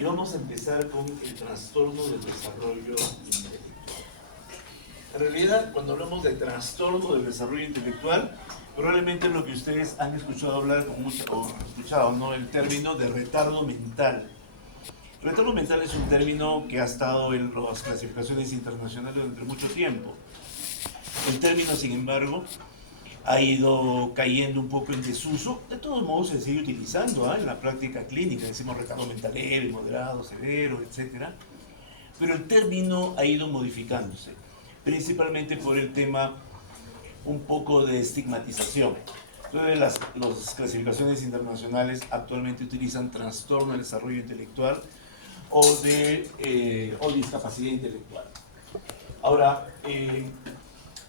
Y vamos a empezar con el trastorno del desarrollo intelectual. En realidad, cuando hablamos de trastorno del desarrollo intelectual, probablemente lo que ustedes han escuchado hablar o escuchado, ¿no? El término de retardo mental. Retardo mental es un término que ha estado en las clasificaciones internacionales durante mucho tiempo. El término, sin embargo, ha ido cayendo un poco en desuso. De todos modos se sigue utilizando en la práctica clínica. Decimos retardo mental leve, moderado, severo, etc. Pero el término ha ido modificándose, principalmente por el tema un poco de estigmatización. Entonces las clasificaciones internacionales actualmente utilizan trastorno del desarrollo intelectual o discapacidad intelectual. Ahora,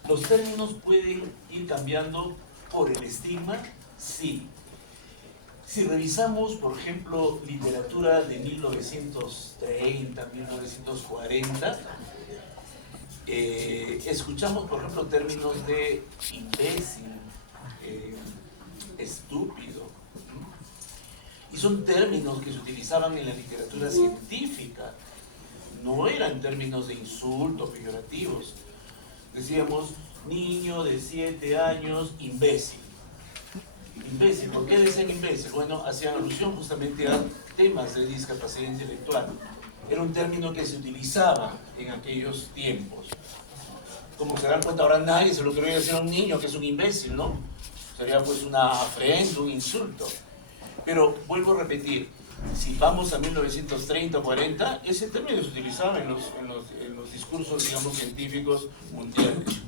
¿los términos pueden ir cambiando por el estigma? Sí. Si revisamos, por ejemplo, literatura de 1930, 1940, escuchamos, por ejemplo, términos de imbécil, estúpido, y son términos que se utilizaban en la literatura científica, no eran términos de insulto, peyorativos. Decíamos, niño de 7 años, imbécil. Imbécil, ¿por qué decían imbécil? Bueno, hacían alusión justamente a temas de discapacidad intelectual. Era un término que se utilizaba en aquellos tiempos. Como se dan cuenta, ahora nadie se lo quería decir a un niño que es un imbécil, ¿no? Sería pues una afrenta, un insulto. Pero vuelvo a repetir, si vamos a 1930 o 40, ese término se utilizaba en los discursos, digamos, científicos mundiales.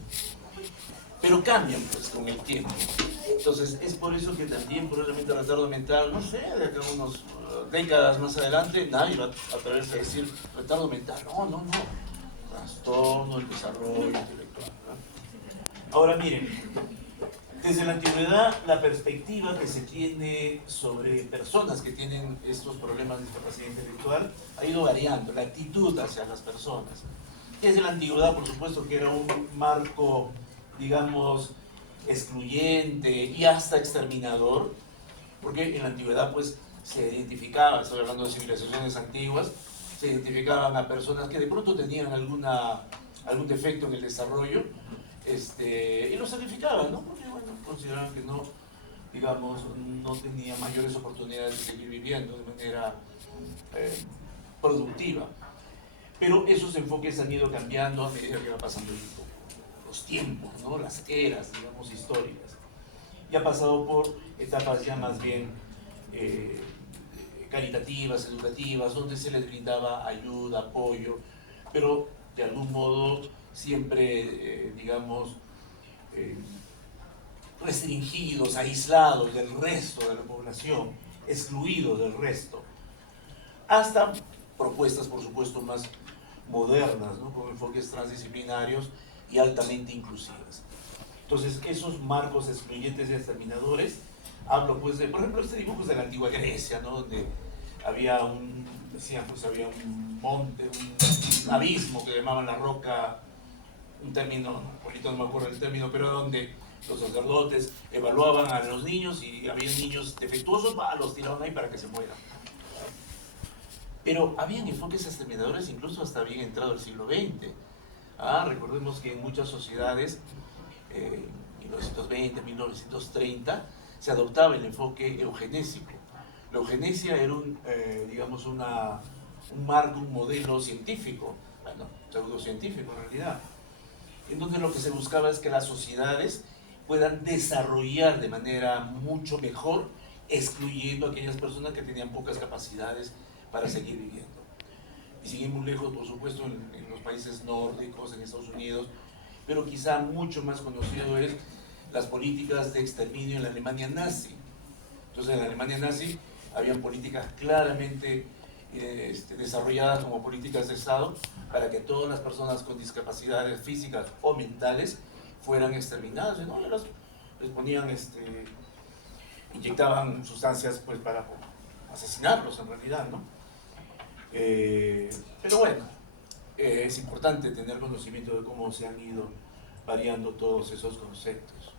Pero cambian pues con el tiempo. Entonces es por eso que también probablemente el retardo mental, no sé, de acá unas décadas más adelante, nadie va a atreverse a decir retardo mental. No. Trastorno del desarrollo intelectual, ¿no? Ahora miren, desde la antigüedad la perspectiva que se tiene sobre personas que tienen estos problemas de discapacidad intelectual ha ido variando, la actitud hacia las personas. Desde la antigüedad, por supuesto, que era un marco, digamos, excluyente y hasta exterminador, porque en la antigüedad pues se identificaba, estoy hablando de civilizaciones antiguas, se identificaban a personas que de pronto tenían algún defecto en el desarrollo, y los sacrificaban, ¿no? Porque bueno, consideraban que no, digamos, no tenía mayores oportunidades de seguir viviendo de manera productiva. Pero esos enfoques han ido cambiando a medida que va pasando los tiempos, ¿no? Las eras, digamos, históricas. Y ha pasado por etapas ya más bien caritativas, educativas, donde se les brindaba ayuda, apoyo, pero de algún modo siempre, digamos, restringidos, aislados del resto de la población, excluidos del resto, hasta propuestas, por supuesto, más modernas, ¿no? Con enfoques transdisciplinarios y altamente inclusivas. Entonces, esos marcos excluyentes y exterminadores, hablo pues de, por ejemplo, este dibujo es de la antigua Grecia, ¿no? Donde había decían, pues había un monte, un abismo que llamaban la roca, un término, ahorita no me acuerdo el término, pero donde los sacerdotes evaluaban a los niños y había niños defectuosos, los tiraban ahí para que se mueran. Pero habían enfoques exterminadores incluso hasta bien entrado el siglo XX. Recordemos que en muchas sociedades, 1920, 1930, se adoptaba el enfoque eugenésico. La eugenesia era digamos un marco, un modelo científico, bueno, pseudocientífico en realidad, en donde lo que se buscaba es que las sociedades puedan desarrollar de manera mucho mejor, excluyendo a aquellas personas que tenían pocas capacidades para seguir viviendo. Y seguimos lejos, por supuesto, en los países nórdicos, en Estados Unidos, pero quizá mucho más conocido es las políticas de exterminio en la Alemania nazi. Entonces, en la Alemania nazi habían políticas claramente desarrolladas como políticas de Estado para que todas las personas con discapacidades físicas o mentales fueran exterminadas, ¿no? Les ponían, inyectaban sustancias pues para asesinarlos en realidad, ¿no? Pero bueno, es importante tener conocimiento de cómo se han ido variando todos esos conceptos.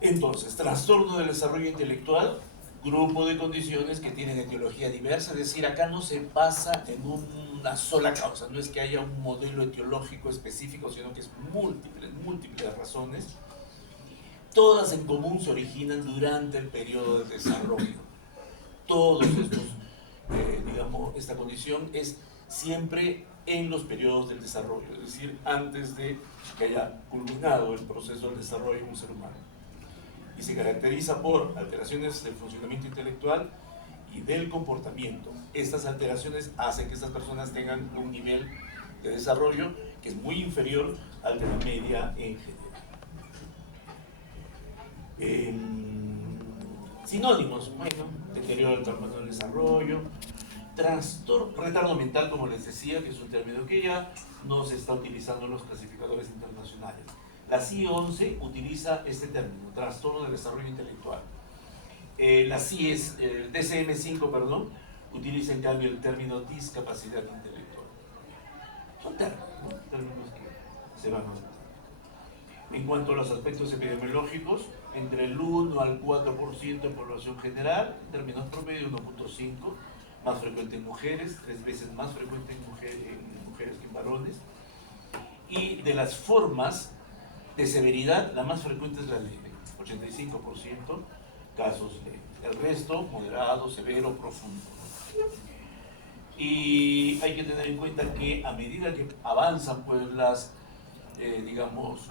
Entonces, trastorno del desarrollo intelectual grupo de condiciones que tienen etiología diversa, es decir, acá no se basa en una sola causa, no es que haya un modelo etiológico específico, sino que es múltiples razones, todas en común se originan durante el periodo de desarrollo. Todos estos, digamos, esta condición es siempre en los periodos del desarrollo, es decir, antes de que haya culminado el proceso del desarrollo de un ser humano. Y se caracteriza por alteraciones del funcionamiento intelectual y del comportamiento. Estas alteraciones hacen que estas personas tengan un nivel de desarrollo que es muy inferior al de la media en general. Sinónimos, bueno, deterioro del tamaño del desarrollo, trastorno, retardo mental, como les decía, que es un término que ya no se está utilizando en los clasificadores internacionales. La CIE-11 utiliza este término, trastorno del desarrollo intelectual. La CIES, DCM-5, perdón, utiliza en cambio el término discapacidad intelectual. Son términos, ¿no? Términos que se van a usar. En cuanto a los aspectos epidemiológicos, entre el 1 al 4% de población general, en términos promedio 1.5, más frecuente en mujeres, 3 veces más frecuente en mujeres que en varones. Y de las formas de severidad, la más frecuente es la leve, 85% casos leves. El resto, moderado, severo, profundo. Y hay que tener en cuenta que a medida que avanzan pues digamos,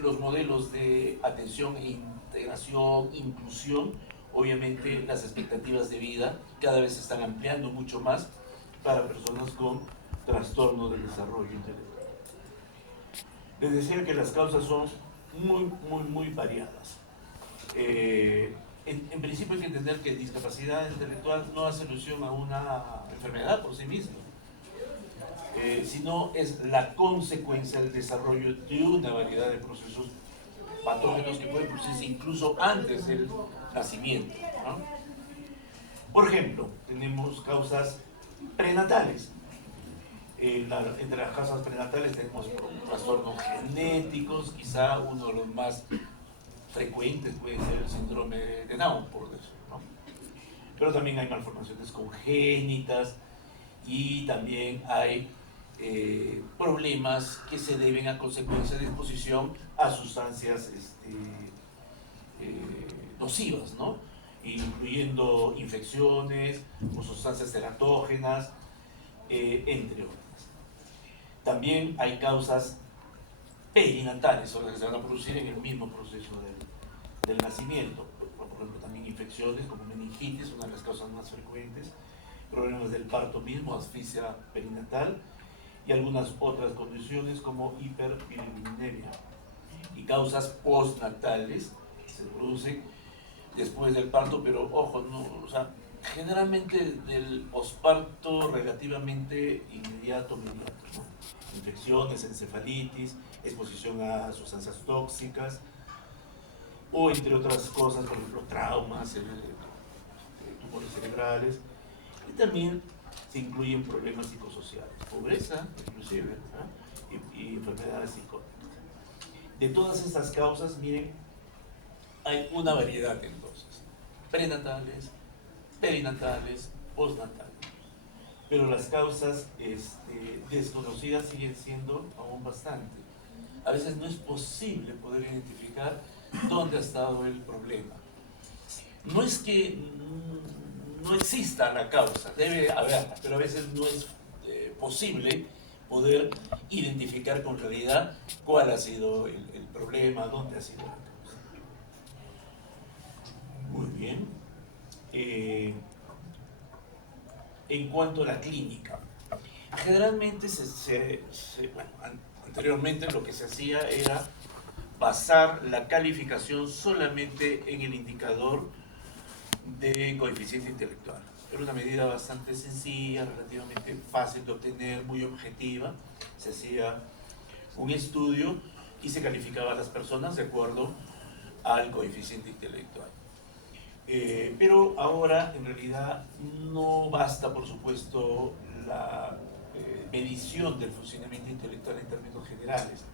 los modelos de atención e integración, inclusión, obviamente las expectativas de vida cada vez se están ampliando mucho más para personas con trastorno del desarrollo intelectual. Les decía que las causas son muy variadas. En principio hay que entender que discapacidad intelectual no hace alusión a una enfermedad por sí misma, sino es la consecuencia del desarrollo de una variedad de procesos patógenos que pueden producirse incluso antes del nacimiento, ¿no? Por ejemplo, tenemos causas prenatales. Entre las causas prenatales tenemos trastornos genéticos, quizá uno de los más frecuentes puede ser el síndrome de Down, por decirlo, ¿no? Pero también hay malformaciones congénitas y también hay problemas que se deben a consecuencia de exposición a sustancias nocivas, ¿no? Incluyendo infecciones o sustancias teratógenas, entre otras. También hay causas perinatales, o las que se van a producir en el mismo proceso del nacimiento. Por ejemplo, también infecciones como meningitis, una de las causas más frecuentes, problemas del parto mismo, asfixia perinatal, y algunas otras condiciones como hiperbilirubinemia. Y causas postnatales que se producen después del parto, pero ojo, no, o sea, generalmente del posparto relativamente inmediato, ¿no? Infecciones, encefalitis, exposición a sustancias tóxicas, o entre otras cosas, por ejemplo, traumas, tumores cerebrales, y también se incluyen problemas psicosociales, pobreza, inclusive, ¿no? y enfermedades psicóticas. De todas estas causas, miren, hay una variedad entonces, prenatales, perinatales, postnatales. Pero las causas desconocidas siguen siendo aún bastante. A veces no es posible poder identificar dónde ha estado el problema. No es que no exista la causa, debe haberla, pero a veces no es posible poder identificar con claridad cuál ha sido el problema, dónde ha sido la causa. Muy bien. En cuanto a la clínica, generalmente bueno, anteriormente lo que se hacía era basar la calificación solamente en el indicador de coeficiente intelectual. Era una medida bastante sencilla, relativamente fácil de obtener, muy objetiva. Se hacía un estudio y se calificaba a las personas de acuerdo al coeficiente intelectual. Pero ahora en realidad no basta, por supuesto, la medición del funcionamiento intelectual en términos generales,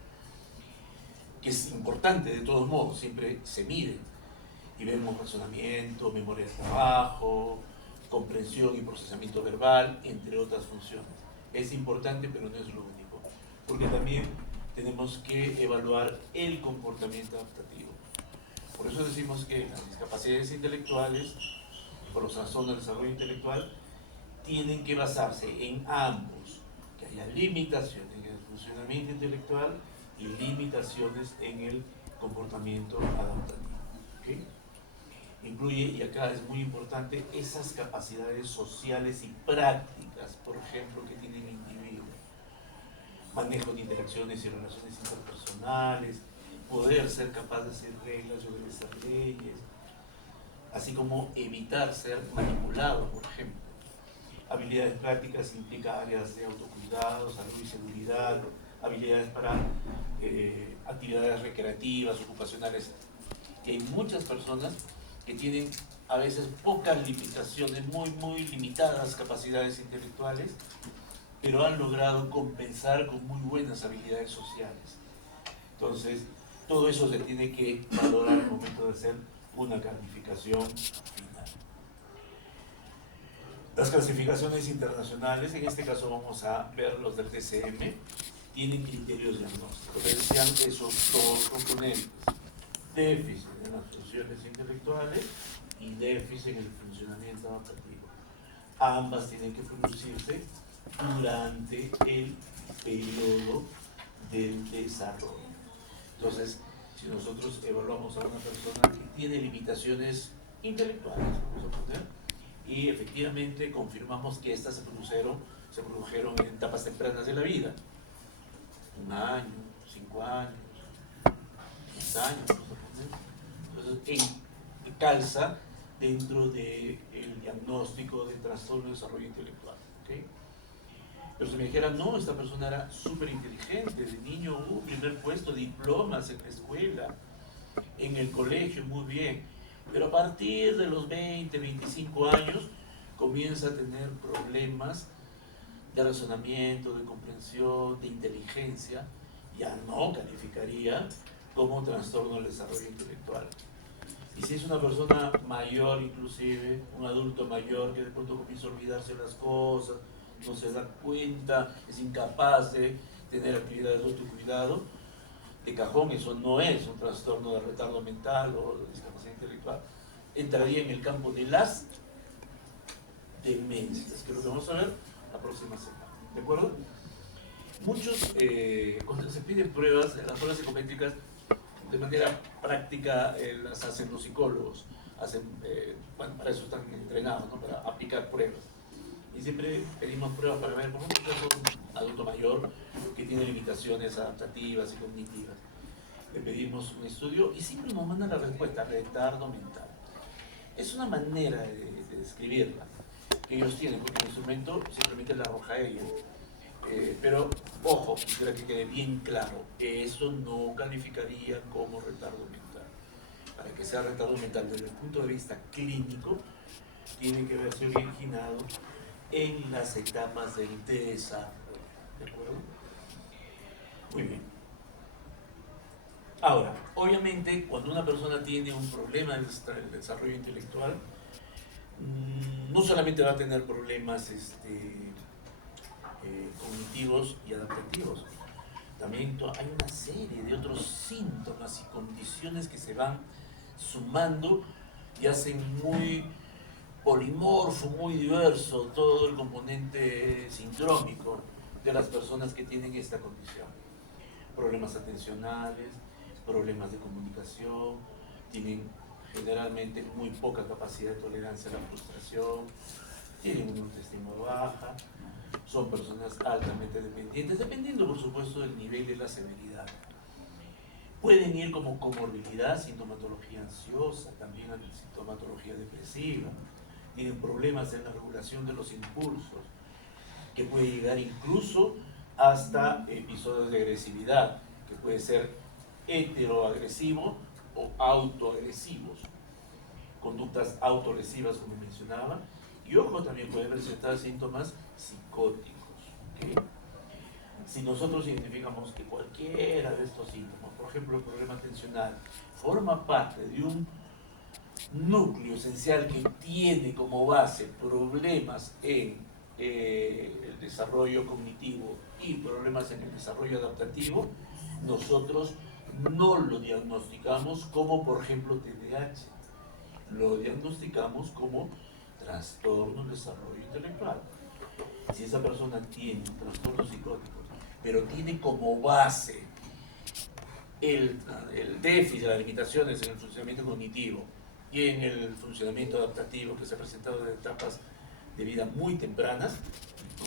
que es importante de todos modos, siempre se mide. Y vemos razonamiento, memoria de trabajo, comprensión y procesamiento verbal, entre otras funciones. Es importante, pero no es lo único, porque también tenemos que evaluar el comportamiento adaptativo. Por eso decimos que las discapacidades intelectuales o los trastornos de desarrollo intelectual tienen que basarse en ambos, que haya limitaciones en el funcionamiento intelectual y limitaciones en el comportamiento adaptativo. ¿Okay? Incluye, y acá es muy importante, esas capacidades sociales y prácticas, por ejemplo, que tiene el individuo. Manejo de interacciones y relaciones interpersonales, poder ser capaz de hacer reglas y obedecer leyes, así como evitar ser manipulado, por ejemplo. Habilidades prácticas implica áreas de autocuidado, salud y seguridad, habilidades para actividades recreativas, ocupacionales. Y hay muchas personas que tienen a veces pocas limitaciones, muy limitadas capacidades intelectuales, pero han logrado compensar con muy buenas habilidades sociales. Entonces, todo eso se tiene que valorar al momento de hacer una calificación final. Las clasificaciones internacionales, en este caso vamos a ver los del TCM, tienen criterios diagnósticos. Decían esos dos componentes: déficit en las funciones intelectuales y déficit en el funcionamiento adaptativo. Ambas tienen que producirse durante el periodo del desarrollo. Entonces, si nosotros evaluamos a una persona que tiene limitaciones intelectuales, vamos a poner, y efectivamente confirmamos que estas se produjeron en etapas tempranas de la vida, 1 año, 5 años, 10 años, vamos a poner. Entonces, calza dentro del diagnóstico de trastorno de desarrollo intelectual. ¿Okay? Pero si me dijeran, no, esta persona era súper inteligente, de niño, primer puesto, diplomas en la escuela, en el colegio, muy bien, pero a partir de los 20, 25 años comienza a tener problemas de razonamiento, de comprensión, de inteligencia, ya no calificaría como trastorno del desarrollo intelectual. Y si es una persona mayor, inclusive, un adulto mayor que de pronto comienza a olvidarse las cosas, no se da cuenta, es incapaz de tener actividades de autocuidado, de cajón eso no es un trastorno de retardo mental o de discapacidad intelectual. Entraría en el campo de las demencias, que es lo que vamos a ver la próxima semana. ¿De acuerdo? Muchos, cuando se piden pruebas, las pruebas psicométricas, de manera práctica las hacen los psicólogos, bueno, para eso están entrenados, ¿no? Para aplicar pruebas. Y siempre pedimos pruebas para ver, por ejemplo, un adulto mayor que tiene limitaciones adaptativas y cognitivas. Le pedimos un estudio y siempre nos mandan la respuesta: retardo mental. Es una manera de describirla que ellos tienen, porque el instrumento simplemente la arroja a ella. Pero, ojo, quisiera que quede bien claro, eso no calificaría como retardo mental. Para que sea retardo mental desde el punto de vista clínico, tiene que verse originado en las etapas del desarrollo. ¿De acuerdo? Muy bien. Ahora, obviamente, cuando una persona tiene un problema del desarrollo intelectual, no solamente va a tener problemas cognitivos y adaptativos, también hay una serie de otros síntomas y condiciones que se van sumando y hacen muy polimorfo, muy diverso todo el componente sindrómico de las personas que tienen esta condición. Problemas atencionales, problemas de comunicación, tienen generalmente muy poca capacidad de tolerancia a la frustración, tienen una autoestima baja, son personas altamente dependientes, dependiendo por supuesto del nivel de la severidad. Pueden ir como comorbilidad, sintomatología ansiosa, también sintomatología depresiva, tienen problemas en la regulación de los impulsos, que puede llegar incluso hasta episodios de agresividad, que puede ser heteroagresivo o autoagresivos, conductas autolesivas como mencionaba, y ojo, también puede presentar síntomas psicóticos. ¿Okay? Si nosotros identificamos que cualquiera de estos síntomas, por ejemplo el problema atencional, forma parte de un núcleo esencial que tiene como base problemas en el desarrollo cognitivo y problemas en el desarrollo adaptativo, nosotros no lo diagnosticamos como, por ejemplo, TDAH. Lo diagnosticamos como trastorno del desarrollo intelectual. Si esa persona tiene un trastorno psicótico, pero tiene como base el déficit, las limitaciones en el funcionamiento cognitivo y en el funcionamiento adaptativo que se ha presentado en etapas de vida muy tempranas,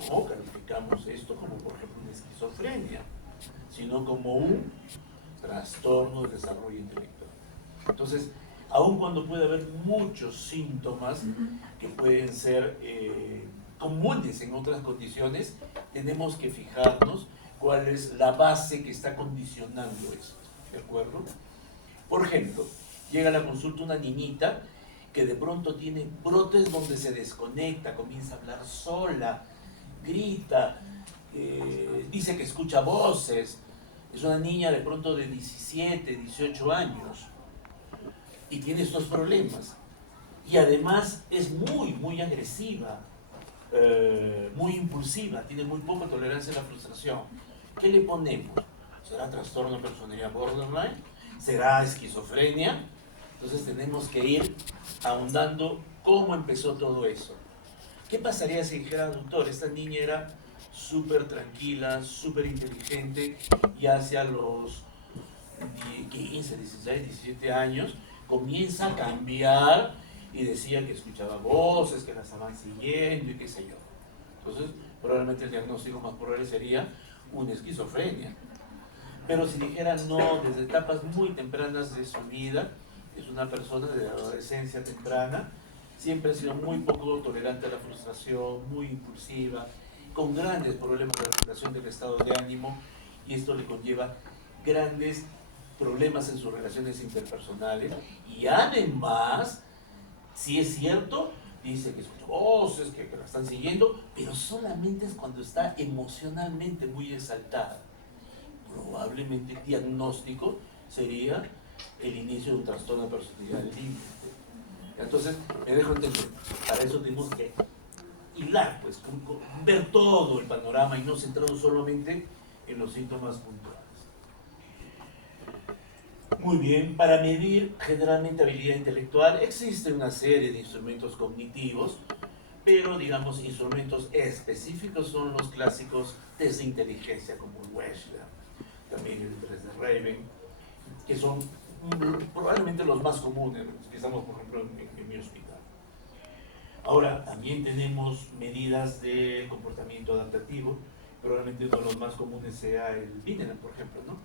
no calificamos esto como, por ejemplo, una esquizofrenia, sino como un trastorno del desarrollo intelectual. Entonces, aun cuando puede haber muchos síntomas que pueden ser comunes en otras condiciones, tenemos que fijarnos cuál es la base que está condicionando esto, ¿de acuerdo? Por ejemplo, llega a la consulta una niñita que de pronto tiene brotes donde se desconecta, comienza a hablar sola, grita, dice que escucha voces. Es una niña de pronto de 17, 18 años y tiene estos problemas. Y además es muy agresiva, muy impulsiva, tiene muy poca tolerancia a la frustración. ¿Qué le ponemos? ¿Será trastorno de personalidad borderline? ¿Será esquizofrenia? Entonces tenemos que ir ahondando cómo empezó todo eso. ¿Qué pasaría si dijera, doctor, esta niña era súper tranquila, súper inteligente, y hacia los 15, 16, 17 años comienza a cambiar y decía que escuchaba voces, que las estaban siguiendo y qué sé yo? Entonces, probablemente el diagnóstico más probable sería una esquizofrenia. Pero si dijera no, desde etapas muy tempranas de su vida, es una persona de adolescencia temprana, siempre ha sido muy poco tolerante a la frustración, muy impulsiva, con grandes problemas de regulación del estado de ánimo, y esto le conlleva grandes problemas en sus relaciones interpersonales, y además, si es cierto, dice que escucha voces, que la están siguiendo, pero solamente es cuando está emocionalmente muy exaltada. Probablemente el diagnóstico sería el inicio de un trastorno de personalidad límite. Entonces, me dejo entender, para eso tenemos que hilar, pues, ver todo el panorama y no centrarnos solamente en los síntomas puntuales. Muy bien, para medir generalmente habilidad intelectual existe una serie de instrumentos cognitivos, pero digamos instrumentos específicos son los clásicos test de inteligencia como el Wechsler, también el 3 de Raven, que son probablemente los más comunes, los que utilizamos por ejemplo en mi hospital. Ahora, también tenemos medidas de comportamiento adaptativo, probablemente uno de los más comunes sea el Vineland, por ejemplo, ¿no?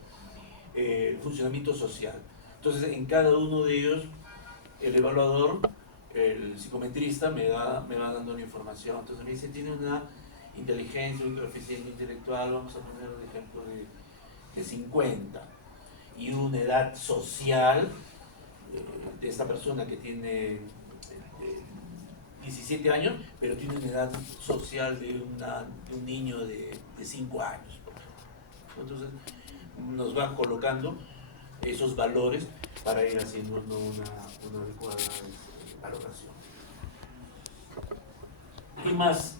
Funcionamiento social. Entonces, en cada uno de ellos, el evaluador, el psicometrista, me va dando la información. Entonces me dice, tiene una inteligencia, un coeficiente intelectual, vamos a poner el ejemplo de 50, y una edad social de esta persona que tiene 17 años, pero tiene una edad social de un niño de 5 años, por ejemplo. Entonces, nos van colocando esos valores para ir haciendo una adecuada valoración. ¿Qué más?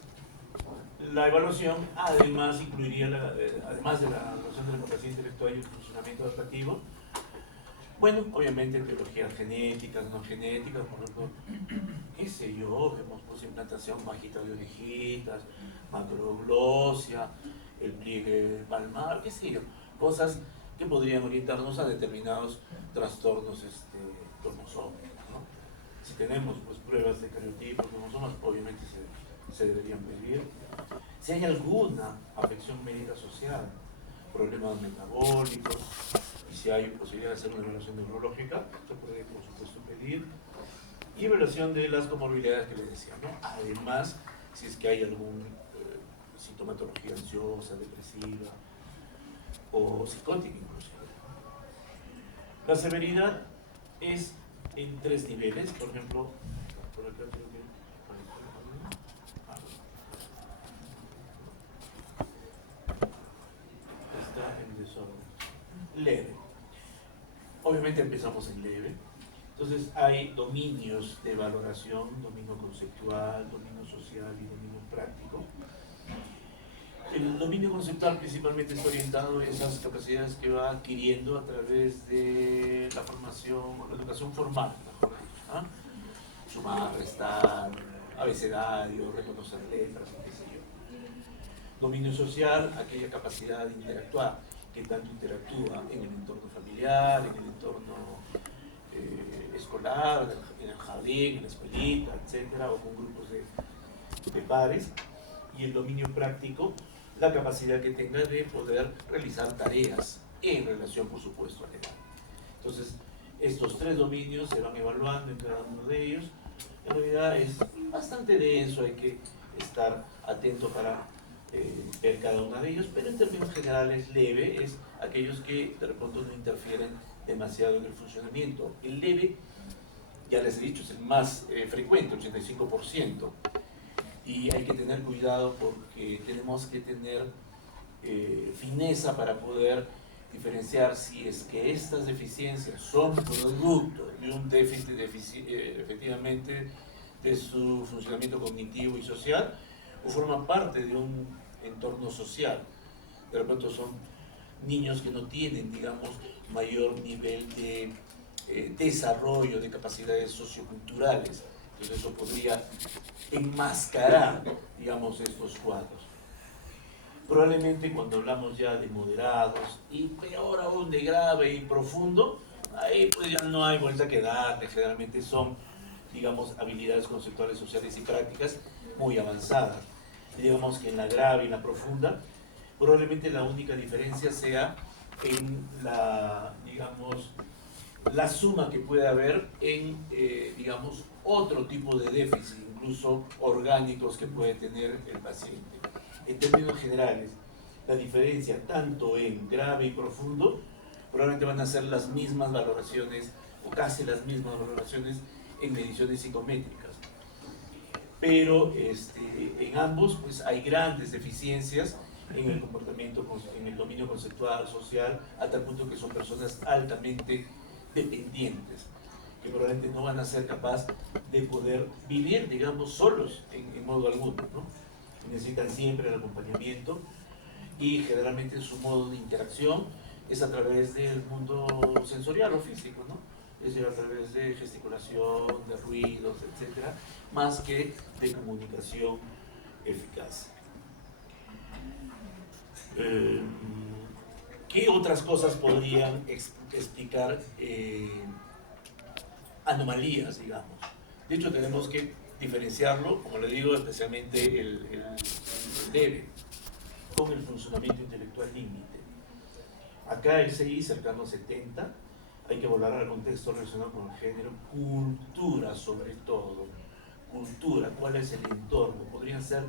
La evaluación además incluiría, además de la evaluación de la capacidad intelectual y el funcionamiento adaptativo, bueno, obviamente teologías genéticas, no genéticas, por ejemplo, qué sé yo, vemos pues implantación bajita de orejitas, macroglosia, el pliegue palmar, qué sé yo, cosas que podrían orientarnos a determinados trastornos cromosómicos, ¿no? Si tenemos pues pruebas de cariotipos, cromosomas, obviamente se deberían pedir. Si hay alguna afección médica social, problemas metabólicos, y si hay posibilidad de hacer una evaluación neurológica, se puede por supuesto pedir. Y evaluación de las comorbilidades que les decía, ¿no? Además, si es que hay alguna sintomatología ansiosa, depresiva o psicótica inclusive. La severidad es en 3 niveles, por ejemplo, por acá creo que está en desorden. Leve. Obviamente empezamos en leve. Entonces Entonces hay dominios de valoración, dominio conceptual, dominio social y dominio práctico. El dominio conceptual principalmente está orientado a esas capacidades que va adquiriendo a través de la formación, la educación formal, mejor dicho, ¿ah? Sumar, restar, abecedario, reconocer letras, qué sé yo. Dominio social, aquella capacidad de interactuar, que tanto interactúa en el entorno familiar, en el entorno escolar, en el jardín, en la escuelita, etcétera, o con grupos de pares. Y el dominio práctico, la capacidad que tenga de poder realizar tareas en relación, por supuesto, a la edad. Entonces, estos tres dominios se van evaluando en cada uno de ellos. En realidad es bastante denso, hay que estar atento para ver cada uno de ellos, pero en términos generales leve es aquellos que de repente no interfieren demasiado en el funcionamiento. El leve, ya les he dicho, es el más frecuente, 85%, y hay que tener cuidado porque tenemos que tener fineza para poder diferenciar si es que estas deficiencias son producto de un déficit efectivamente de su funcionamiento cognitivo y social o forman parte de un entorno social. De repente son niños que no tienen, digamos, mayor nivel de desarrollo de capacidades socioculturales. Entonces eso podría enmascarar, digamos, estos cuadros. Probablemente cuando hablamos ya de moderados y peor aún de grave y profundo, ahí pues ya no hay vuelta que darle, generalmente son, digamos, habilidades conceptuales, sociales y prácticas muy avanzadas. Y digamos que en la grave y en la profunda, probablemente la única diferencia sea en la, digamos, la suma que puede haber en, digamos, otro tipo de déficit, incluso orgánicos que puede tener el paciente. En términos generales, la diferencia tanto en grave y profundo probablemente van a ser las mismas valoraciones o casi las mismas valoraciones en mediciones psicométricas. Pero en ambos pues, hay grandes deficiencias en el comportamiento, en el dominio conceptual, social, a tal punto que son personas altamente dependientes, que probablemente no van a ser capaces de poder vivir, digamos, solos en modo alguno, ¿no? Necesitan siempre el acompañamiento y generalmente su modo de interacción es a través del mundo sensorial o físico, ¿no? Es decir, a través de gesticulación, de ruidos, etcétera, más que de comunicación eficaz. ¿Qué otras cosas podrían explicar anomalías, digamos? De hecho, tenemos que diferenciarlo, como le digo, especialmente el leve, con el funcionamiento intelectual límite. Acá el CI cercano a 70, hay que volar al contexto relacionado con el género, cultura sobre todo, cultura, cuál es el entorno, podrían ser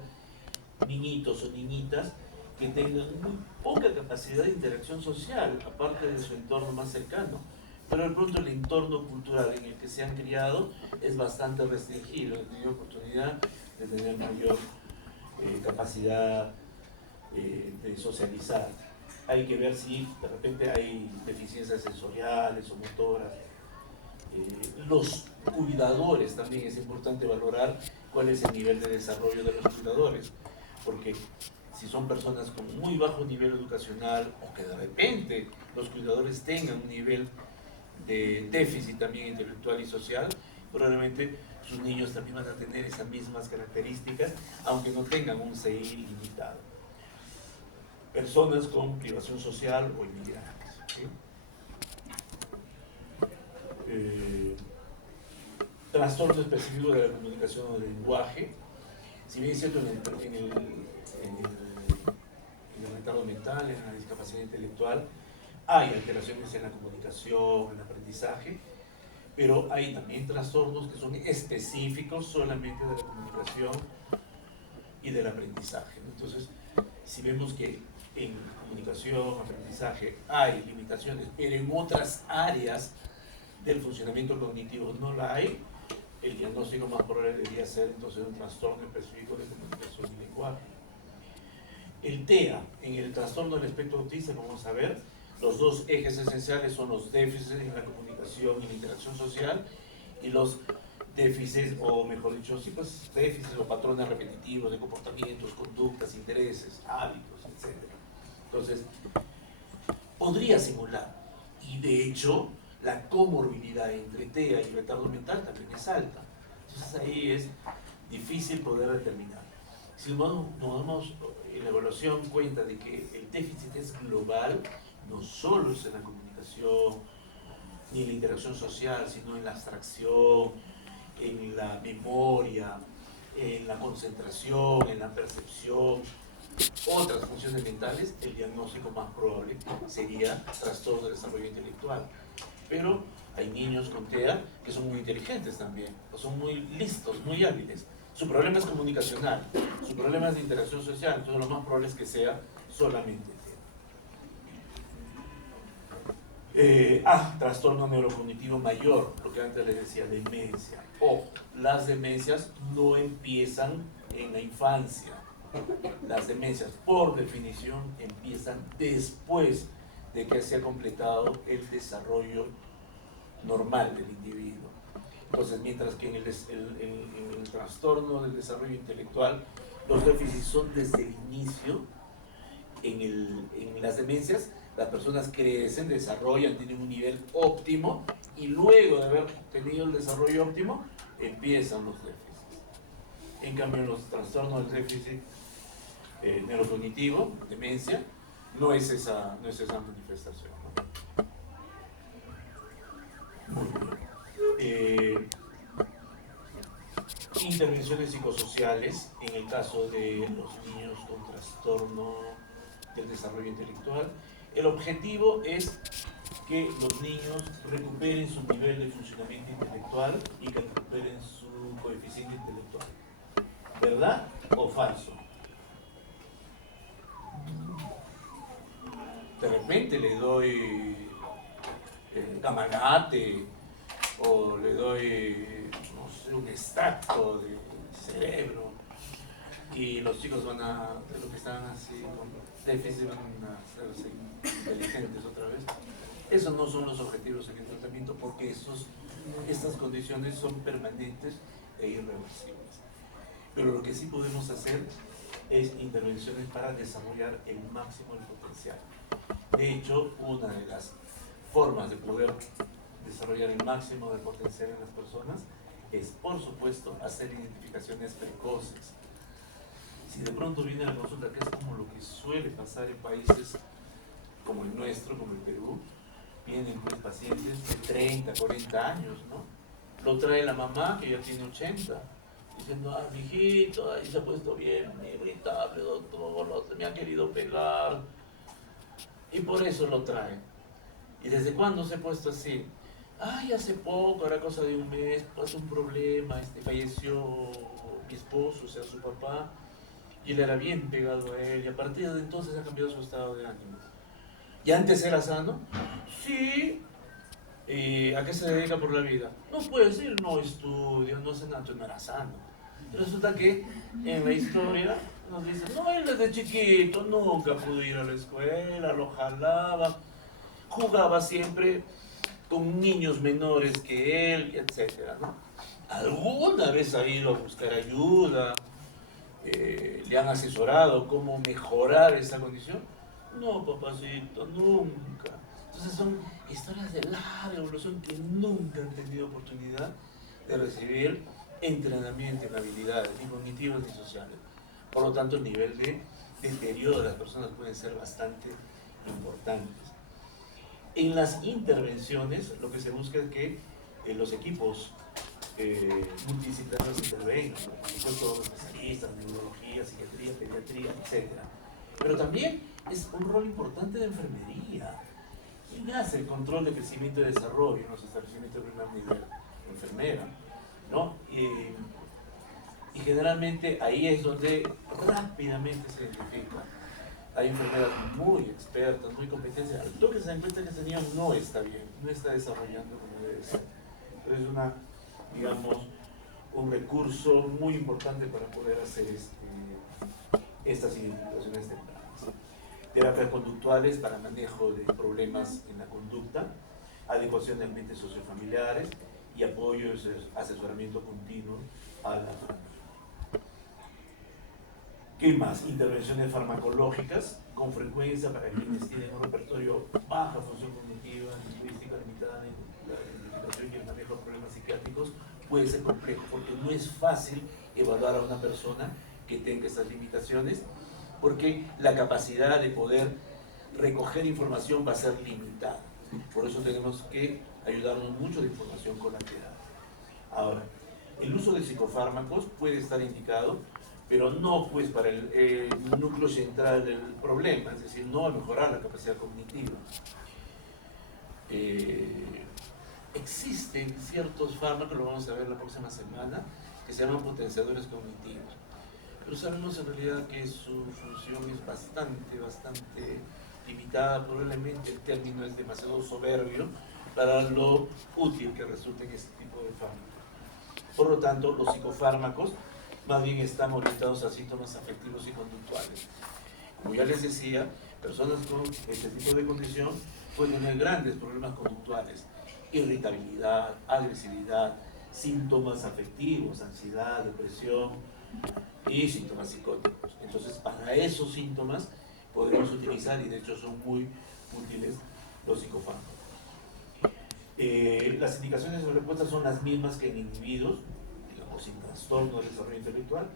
niñitos o niñitas que tengan muy poca capacidad de interacción social, aparte de su entorno más cercano, pero de pronto el entorno cultural en el que se han criado es bastante restringido, han tenido oportunidad de tener mayor capacidad de socializar. Hay que ver si de repente hay deficiencias sensoriales o motoras. Los cuidadores también es importante valorar cuál es el nivel de desarrollo de los cuidadores, porque si son personas con muy bajo nivel educacional o que de repente los cuidadores tengan un nivel de déficit también intelectual y social, probablemente sus niños también van a tener esas mismas características, aunque no tengan un CI limitado. Personas con privación social o inmigrantes, ¿sí? Trastorno específico de la comunicación o del lenguaje. Si bien es cierto en el retardo mental, en la discapacidad intelectual, hay alteraciones en la comunicación, en el aprendizaje, pero hay también trastornos que son específicos solamente de la comunicación y del aprendizaje. Entonces, si vemos que en comunicación, aprendizaje hay limitaciones, pero en otras áreas del funcionamiento cognitivo no la hay, el diagnóstico más probable debería ser entonces un trastorno específico de comunicación y lenguaje. El TEA, en el trastorno del espectro autista, como vamos a ver, los dos ejes esenciales son los déficits en la comunicación y la interacción social Y los déficits, o mejor dicho, sí, pues déficits o patrones repetitivos de comportamientos, conductas, intereses, hábitos, etc. Entonces, podría simular. Y de hecho, la comorbilidad entre TEA y retardo mental también es alta. Entonces ahí es difícil poder determinar. Si nos damos en la evaluación cuenta de que el déficit es global, no solo es en la comunicación ni en la interacción social, sino en la abstracción, en la memoria, en la concentración, en la percepción, otras funciones mentales, el diagnóstico más probable sería trastorno de desarrollo intelectual. Pero hay niños con TEA que son muy inteligentes también, o son muy listos, muy hábiles. Su problema es comunicacional, su problema es de interacción social, entonces lo más probable es que sea solamente TEA. Trastorno neurocognitivo mayor, lo que antes les decía, demencia. Ojo, las demencias no empiezan en la infancia. Las demencias, por definición, empiezan después de que se ha completado el desarrollo normal del individuo. Entonces, mientras que en el trastorno del desarrollo intelectual, los déficits son desde el inicio, en las demencias, las personas crecen, desarrollan, tienen un nivel óptimo, y luego de haber tenido el desarrollo óptimo, empiezan los déficits. En cambio, en los trastornos del déficit neurocognitivo, demencia, no es esa manifestación, ¿no? Intervenciones psicosociales en el caso de los niños con trastorno del desarrollo intelectual. El objetivo es que los niños recuperen su nivel de funcionamiento intelectual y que recuperen su coeficiente intelectual. ¿Verdad o falso? De repente le doy gamalate o le doy, no sé, un extracto de cerebro, y los chicos van a, de lo que están así con déficit, van a hacerse inteligentes otra vez. Esos no son los objetivos en el tratamiento, porque estas condiciones son permanentes e irreversibles. Pero lo que sí podemos hacer es intervenciones para desarrollar el máximo del potencial. De hecho, una de las formas de poder desarrollar el máximo del potencial en las personas es, por supuesto, hacer identificaciones precoces. Si de pronto viene la consulta, que es como lo que suele pasar en países como el nuestro, como el Perú, vienen pues pacientes de 30, 40 años, ¿no? Lo trae la mamá, que ya tiene 80, diciendo, ah, mijito, ahí se ha puesto bien irritable, doctor, me ha querido pegar, y por eso lo trae. ¿Y desde cuándo se ha puesto así? Ay, hace poco, era cosa de un mes, pasó un problema, falleció mi esposo, o sea, su papá, y él era bien pegado a él, y a partir de entonces ha cambiado su estado de ánimo. ¿Y antes era sano? Sí. ¿Y a qué se dedica por la vida? No puede decir, no estudia, no hace nada, entonces no era sano. Y resulta que en la historia nos dicen, no, él desde chiquito nunca pudo ir a la escuela, lo jalaba, jugaba siempre con niños menores que él, etc., ¿no? ¿Alguna vez ha ido a buscar ayuda? ¿Le han asesorado cómo mejorar esa condición? No, papacito, nunca. Entonces son historias de larga evolución que nunca han tenido oportunidad de recibir entrenamiento en habilidades, ni cognitivas ni sociales. Por lo tanto, el nivel de deterioro de las personas puede ser bastante importante. En las intervenciones, lo que se busca es que los equipos multidisciplinarios intervengan, por supuesto, los especialistas, neurología, psiquiatría, pediatría, etc. Pero también es un rol importante de enfermería. ¿Quién hace el control de crecimiento y desarrollo en los establecimientos de primer nivel? Enfermera, ¿no? Y generalmente ahí es donde rápidamente se identifica. Hay enfermeras muy expertas, muy competentes. Al toque se dan cuenta que ese niño no está bien, no está desarrollando como debe ser. Entonces es digamos, un recurso muy importante para poder hacer estas identificaciones tempranas. Terapias conductuales para manejo de problemas en la conducta, adecuación de ambientes sociofamiliares y apoyo y asesoramiento continuo a la familia. ¿Qué más? Intervenciones farmacológicas, con frecuencia para quienes tienen un repertorio baja función cognitiva, lingüística limitada en la identificación y el manejo de problemas psiquiátricos, puede ser complejo, porque no es fácil evaluar a una persona que tenga estas limitaciones, porque la capacidad de poder recoger información va a ser limitada. Por eso tenemos que ayudarnos mucho de información colateral. Ahora, el uso de psicofármacos puede estar indicado, pero no pues para el núcleo central del problema, es decir, no a mejorar la capacidad cognitiva. Existen ciertos fármacos, lo vamos a ver la próxima semana, que se llaman potenciadores cognitivos, pero sabemos en realidad que su función es bastante limitada. Probablemente el término es demasiado soberbio para lo útil que resulta en este tipo de fármacos. Por lo tanto, los psicofármacos más bien están orientados a síntomas afectivos y conductuales. Como ya les decía, personas con este tipo de condición pueden tener grandes problemas conductuales, irritabilidad, agresividad, síntomas afectivos, ansiedad, depresión y síntomas psicóticos. Entonces, para esos síntomas podemos utilizar, y de hecho son muy útiles, los psicofármacos. Las indicaciones de respuesta son las mismas que en individuos, digamos, sin trastorno del desarrollo intelectual,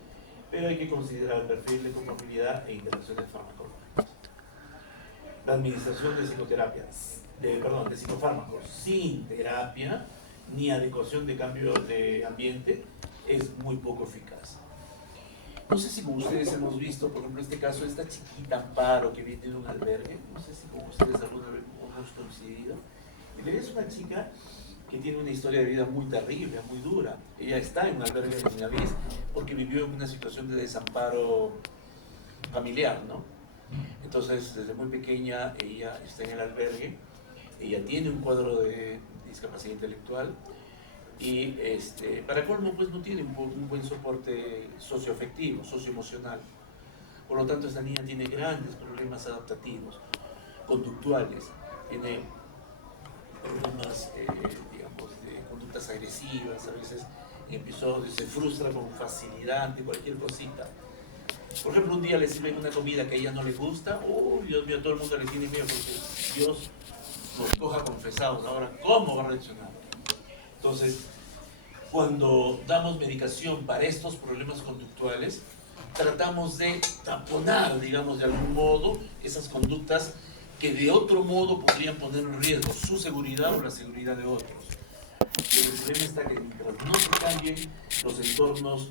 pero hay que considerar el perfil de comorbilidad e interacciones farmacológicas. La administración de psicoterapias, de psicofármacos sin terapia ni adecuación de cambio de ambiente es muy poco eficaz. No sé si como ustedes hemos visto, por ejemplo, en este caso, esta chiquita Amparo que viene de un albergue, no sé si como ustedes alguna vez hemos coincidido, y es una chica que tiene una historia de vida muy terrible, muy dura. Ella está en un albergue de Minavís porque vivió en una situación de desamparo familiar, ¿no? Entonces, desde muy pequeña, ella está en el albergue, ella tiene un cuadro de discapacidad intelectual y para colmo, pues no tiene un buen soporte socioafectivo, socioemocional. Por lo tanto, esta niña tiene grandes problemas adaptativos, conductuales, tiene problemas, digamos, de conductas agresivas, a veces episodios, se frustra con facilidad ante cualquier cosita. Por ejemplo, un día le sirven una comida que a ella no le gusta, Dios mío, todo el mundo le tiene miedo porque Dios nos coja confesados. Ahora, ¿cómo va a reaccionar? Entonces, cuando damos medicación para estos problemas conductuales, tratamos de taponar, digamos, de algún modo, esas conductas que de otro modo podrían poner en riesgo su seguridad o la seguridad de otros. Pero el problema está que mientras no se cambien los entornos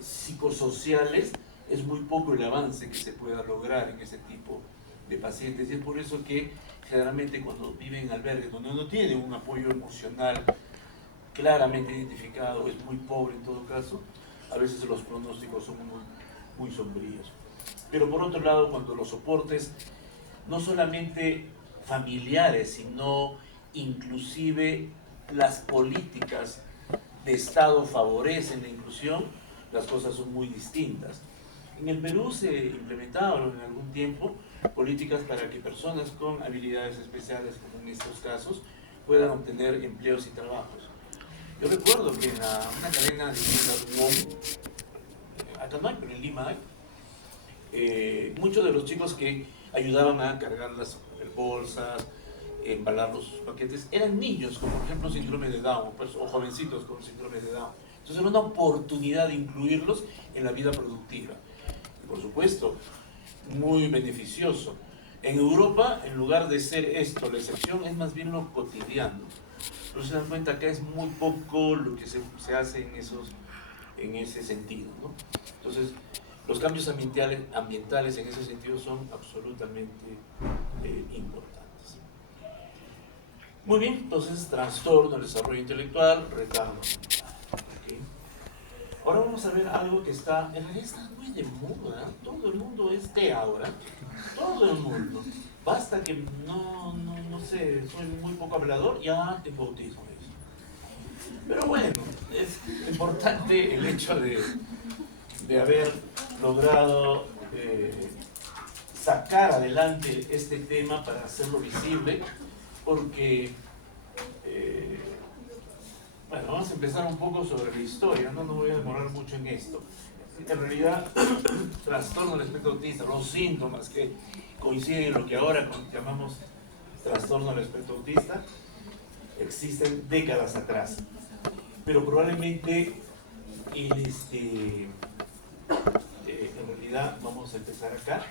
psicosociales, es muy poco el avance que se pueda lograr en ese tipo de pacientes. Y es por eso que generalmente cuando viven en albergues donde uno tiene un apoyo emocional claramente identificado, es muy pobre en todo caso, a veces los pronósticos son muy sombríos. Pero por otro lado, cuando los soportes no solamente familiares, sino inclusive las políticas de Estado favorecen la inclusión, las cosas son muy distintas. En el Perú se implementaron en algún tiempo políticas para que personas con habilidades especiales, como en estos casos, puedan obtener empleos y trabajos. Yo recuerdo que en una cadena de tiendas WOM, acá no hay, pero en Lima hay, muchos de los chicos que ayudaban a cargar las bolsas, embalar los paquetes, eran niños con, por ejemplo, síndrome de Down, pues, o jovencitos con síndrome de Down. Entonces era una oportunidad de incluirlos en la vida productiva. Y por supuesto, muy beneficioso. En Europa, en lugar de ser esto la excepción, es más bien lo cotidiano. Pero se dan cuenta que es muy poco lo que se hace en ese sentido, ¿no? Entonces, los cambios ambientales en ese sentido son absolutamente importantes. Muy bien, entonces, trastorno del desarrollo intelectual, retardo mental. ¿Okay? Ahora vamos a ver algo que en realidad está muy de moda. Todo el mundo es TEA ahora. Todo el mundo. Basta que no sé, soy muy poco hablador, ya tengo autismo. Pero bueno, es importante el hecho de haber logrado sacar adelante este tema para hacerlo visible, porque Bueno, vamos a empezar un poco sobre la historia, no voy a demorar mucho en esto. En realidad, trastorno del espectro autista, los síntomas que coinciden en lo que ahora llamamos trastorno del espectro autista, existen décadas atrás. Pero probablemente en realidad, vamos a empezar acá,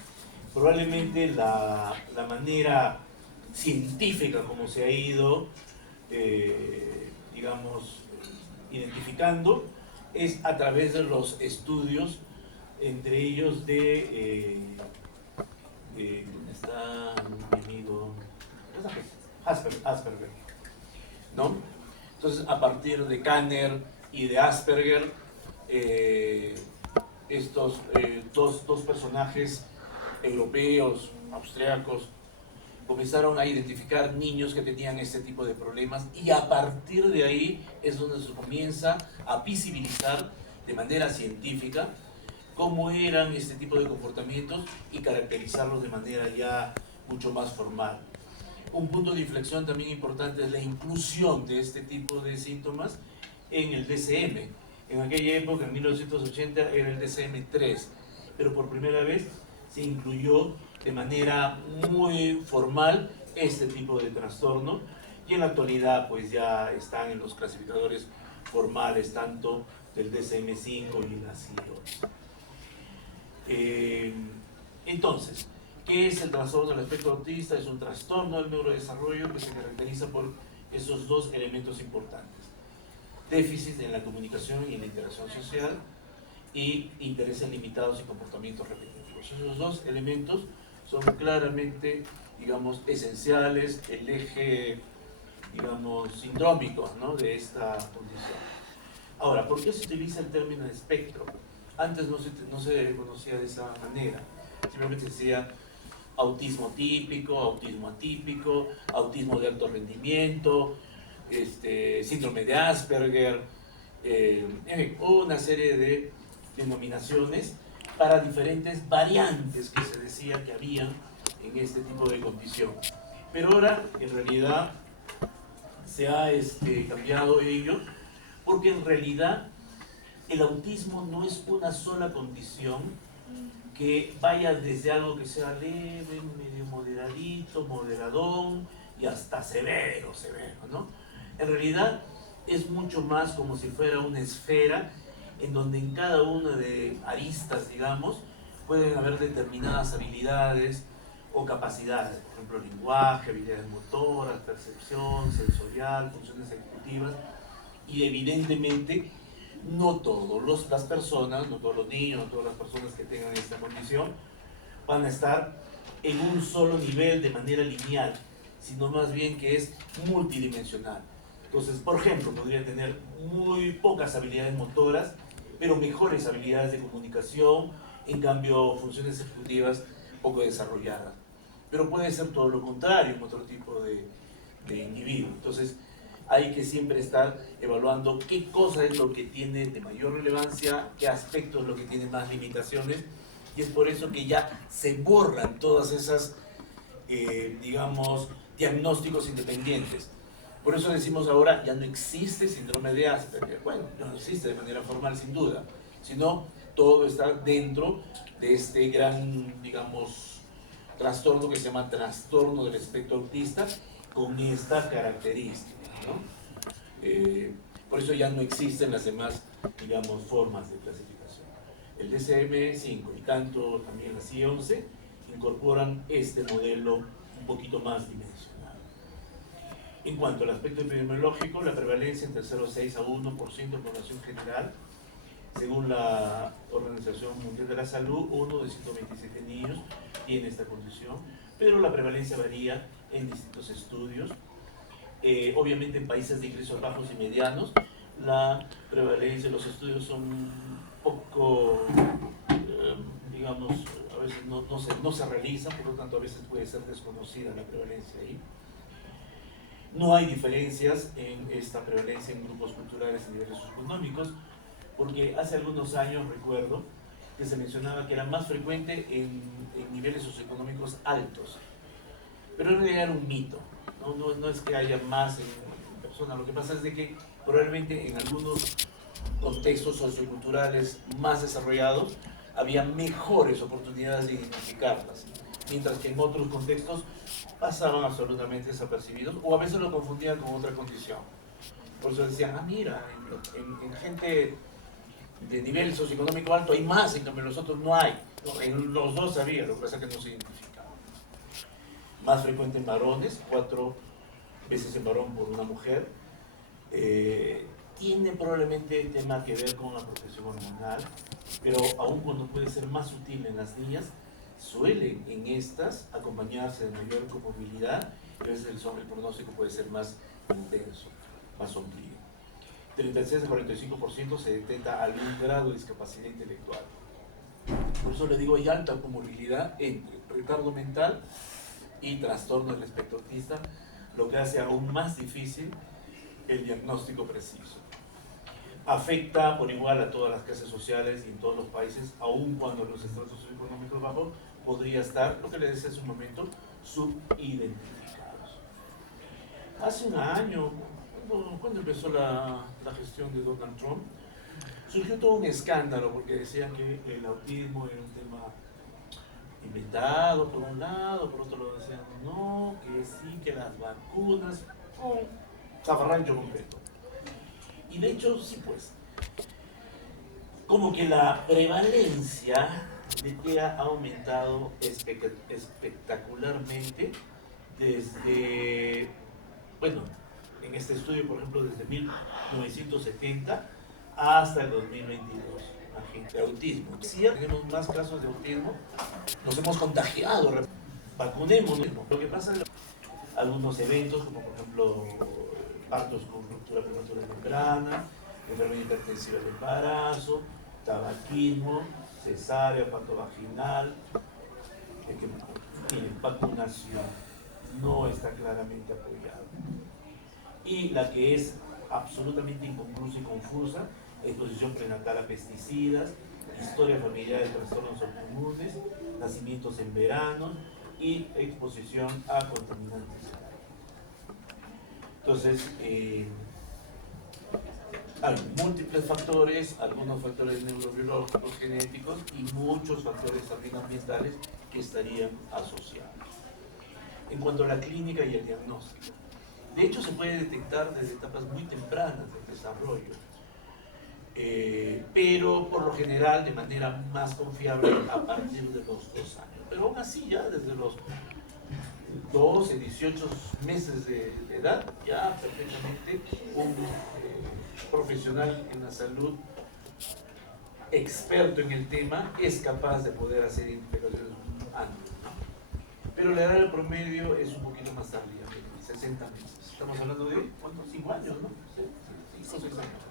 probablemente la manera científica como se ha ido, digamos, identificando, es a través de los estudios, entre ellos ¿dónde está mi amigo? Asperger, ¿no? Entonces, a partir de Kanner y de Asperger, estos dos personajes europeos, austriacos, comenzaron a identificar niños que tenían este tipo de problemas, y a partir de ahí es donde se comienza a visibilizar de manera científica cómo eran este tipo de comportamientos y caracterizarlos de manera ya mucho más formal. Un punto de inflexión también importante es la inclusión de este tipo de síntomas en el DSM. En aquella época, en 1980, era el DSM-3, pero por primera vez se incluyó de manera muy formal este tipo de trastorno, y en la actualidad pues ya están en los clasificadores formales tanto del DSM-5 y la CIO. Entonces, ¿qué es el trastorno del espectro autista? Es un trastorno del neurodesarrollo que se caracteriza por esos dos elementos importantes: déficit en la comunicación y en la interacción social, y intereses limitados y comportamientos repetitivos. Esos dos elementos son claramente, digamos, esenciales, el eje, digamos, sindrómico, ¿no?, de esta condición. Ahora, ¿por qué se utiliza el término de espectro? Antes no se conocía de esa manera, simplemente se decía autismo típico, autismo atípico, autismo de alto rendimiento, síndrome de Asperger, en fin, una serie de denominaciones para diferentes variantes que se decía que había en este tipo de condición. Pero ahora, en realidad, se ha cambiado ello, porque en realidad el autismo no es una sola condición que vaya desde algo que sea leve, medio moderadito, moderadón, y hasta severo, ¿no? En realidad es mucho más como si fuera una esfera en donde en cada una de aristas, digamos, pueden haber determinadas habilidades o capacidades, por ejemplo, lenguaje, habilidades motoras, percepción, sensorial, funciones ejecutivas, y evidentemente no todas las personas, no todos los niños, no todas las personas que tengan esta condición van a estar en un solo nivel de manera lineal, sino más bien que es multidimensional. Entonces, por ejemplo, podría tener muy pocas habilidades motoras, pero mejores habilidades de comunicación, en cambio funciones ejecutivas poco desarrolladas. Pero puede ser todo lo contrario en otro tipo de individuo. Entonces, hay que siempre estar evaluando qué cosa es lo que tiene de mayor relevancia, qué aspecto es lo que tiene más limitaciones, y es por eso que ya se borran todas esas, digamos, diagnósticos independientes. Por eso decimos ahora, ya no existe síndrome de Asperger. Bueno, no existe de manera formal sin duda, sino todo está dentro de este gran, digamos, trastorno que se llama trastorno del espectro autista, con esta característica, ¿no? Por eso ya no existen las demás, digamos, formas de clasificación. El DSM-5 y tanto también la CIE-11 incorporan este modelo un poquito más dimensional. En cuanto al aspecto epidemiológico, la prevalencia entre 0,6 a 1% de población general, según la Organización Mundial de la Salud, 1 de 127 niños tiene esta condición, pero la prevalencia varía en distintos estudios. Obviamente en países de ingresos bajos y medianos, la prevalencia de los estudios son un poco, digamos, a veces no se realizan, por lo tanto a veces puede ser desconocida la prevalencia ahí. No hay diferencias en esta prevalencia en grupos culturales y niveles socioeconómicos, porque hace algunos años recuerdo que se mencionaba que era más frecuente en niveles socioeconómicos altos, pero en realidad era un mito. No es que haya más en personas, lo que pasa es de que Probablemente en algunos contextos socioculturales más desarrollados había mejores oportunidades de identificarlas, mientras que en otros contextos pasaban absolutamente desapercibidos o a veces lo confundían con otra condición. Por eso decían, ah, mira, en gente de nivel socioeconómico alto hay más, en cambio en los otros no hay. No, en los dos había, lo que pasa es que no se identificaba. Más frecuente en varones, 4 veces en varón por una mujer. Tiene probablemente tema que ver con la protección hormonal, pero aun cuando puede ser más sutil en las niñas, suelen en estas acompañarse de mayor comorbilidad, y a veces el pronóstico puede ser más intenso, más sombrío. 36 a 45% se detecta algún grado de discapacidad intelectual. Por eso le digo, hay alta comorbilidad entre retardo mental y trastorno del espectro autista, lo que hace aún más difícil el diagnóstico preciso. Afecta por igual a todas las clases sociales y en todos los países, aun cuando los estratos socioeconómicos bajos podría estar, lo que le decía hace un momento, subidentificados. Hace un año, cuando empezó la gestión de Donald Trump, surgió todo un escándalo porque decían que el autismo era un tema inventado por un lado, por otro lado decían no, que sí, que las vacunas, zafarrancho completo. Y de hecho, sí, pues, como que la prevalencia de TEA ha aumentado espectacularmente desde, bueno, en este estudio, por ejemplo, desde 1970 hasta el 2022. De autismo. Sí, tenemos más casos de autismo, nos hemos contagiado, vacunémonos. Lo que pasa en algunos eventos, como por ejemplo partos con ruptura prematura temprana, enfermedad hipertensiva del embarazo, tabaquismo, cesárea, parto vaginal, vacunación no está claramente apoyada. Y la que es absolutamente inconclusa y confusa, exposición prenatal a pesticidas, historia familiar de trastornos autoinmunes, nacimientos en verano y exposición a contaminantes. Entonces, hay múltiples factores, algunos factores neurobiológicos, genéticos y muchos factores también ambientales que estarían asociados. En cuanto a la clínica y el diagnóstico, de hecho se puede detectar desde etapas muy tempranas del desarrollo, pero por lo general de manera más confiable a partir de los 2 años. Pero aún así ya desde los 12, 18 meses de edad, ya perfectamente un profesional en la salud experto en el tema es capaz de poder hacer investigaciones antes. Pero la edad del promedio es un poquito más tardía, 60 meses. Estamos hablando de, ¿cuántos? 5 años, ¿no? 5 o 6 años.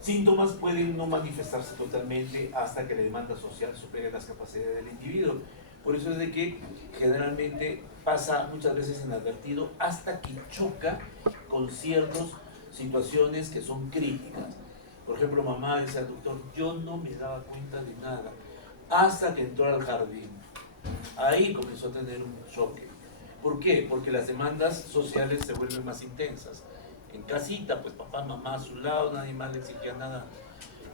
Síntomas pueden no manifestarse totalmente hasta que la demanda social supere las capacidades del individuo. Por eso es de que generalmente pasa muchas veces inadvertido hasta que choca con ciertas situaciones que son críticas. Por ejemplo, mamá dice al doctor, yo no me daba cuenta de nada hasta que entró al jardín. Ahí comenzó a tener un choque. ¿Por qué? Porque las demandas sociales se vuelven más intensas. En casita, pues papá, mamá a su lado, nadie más le exigía nada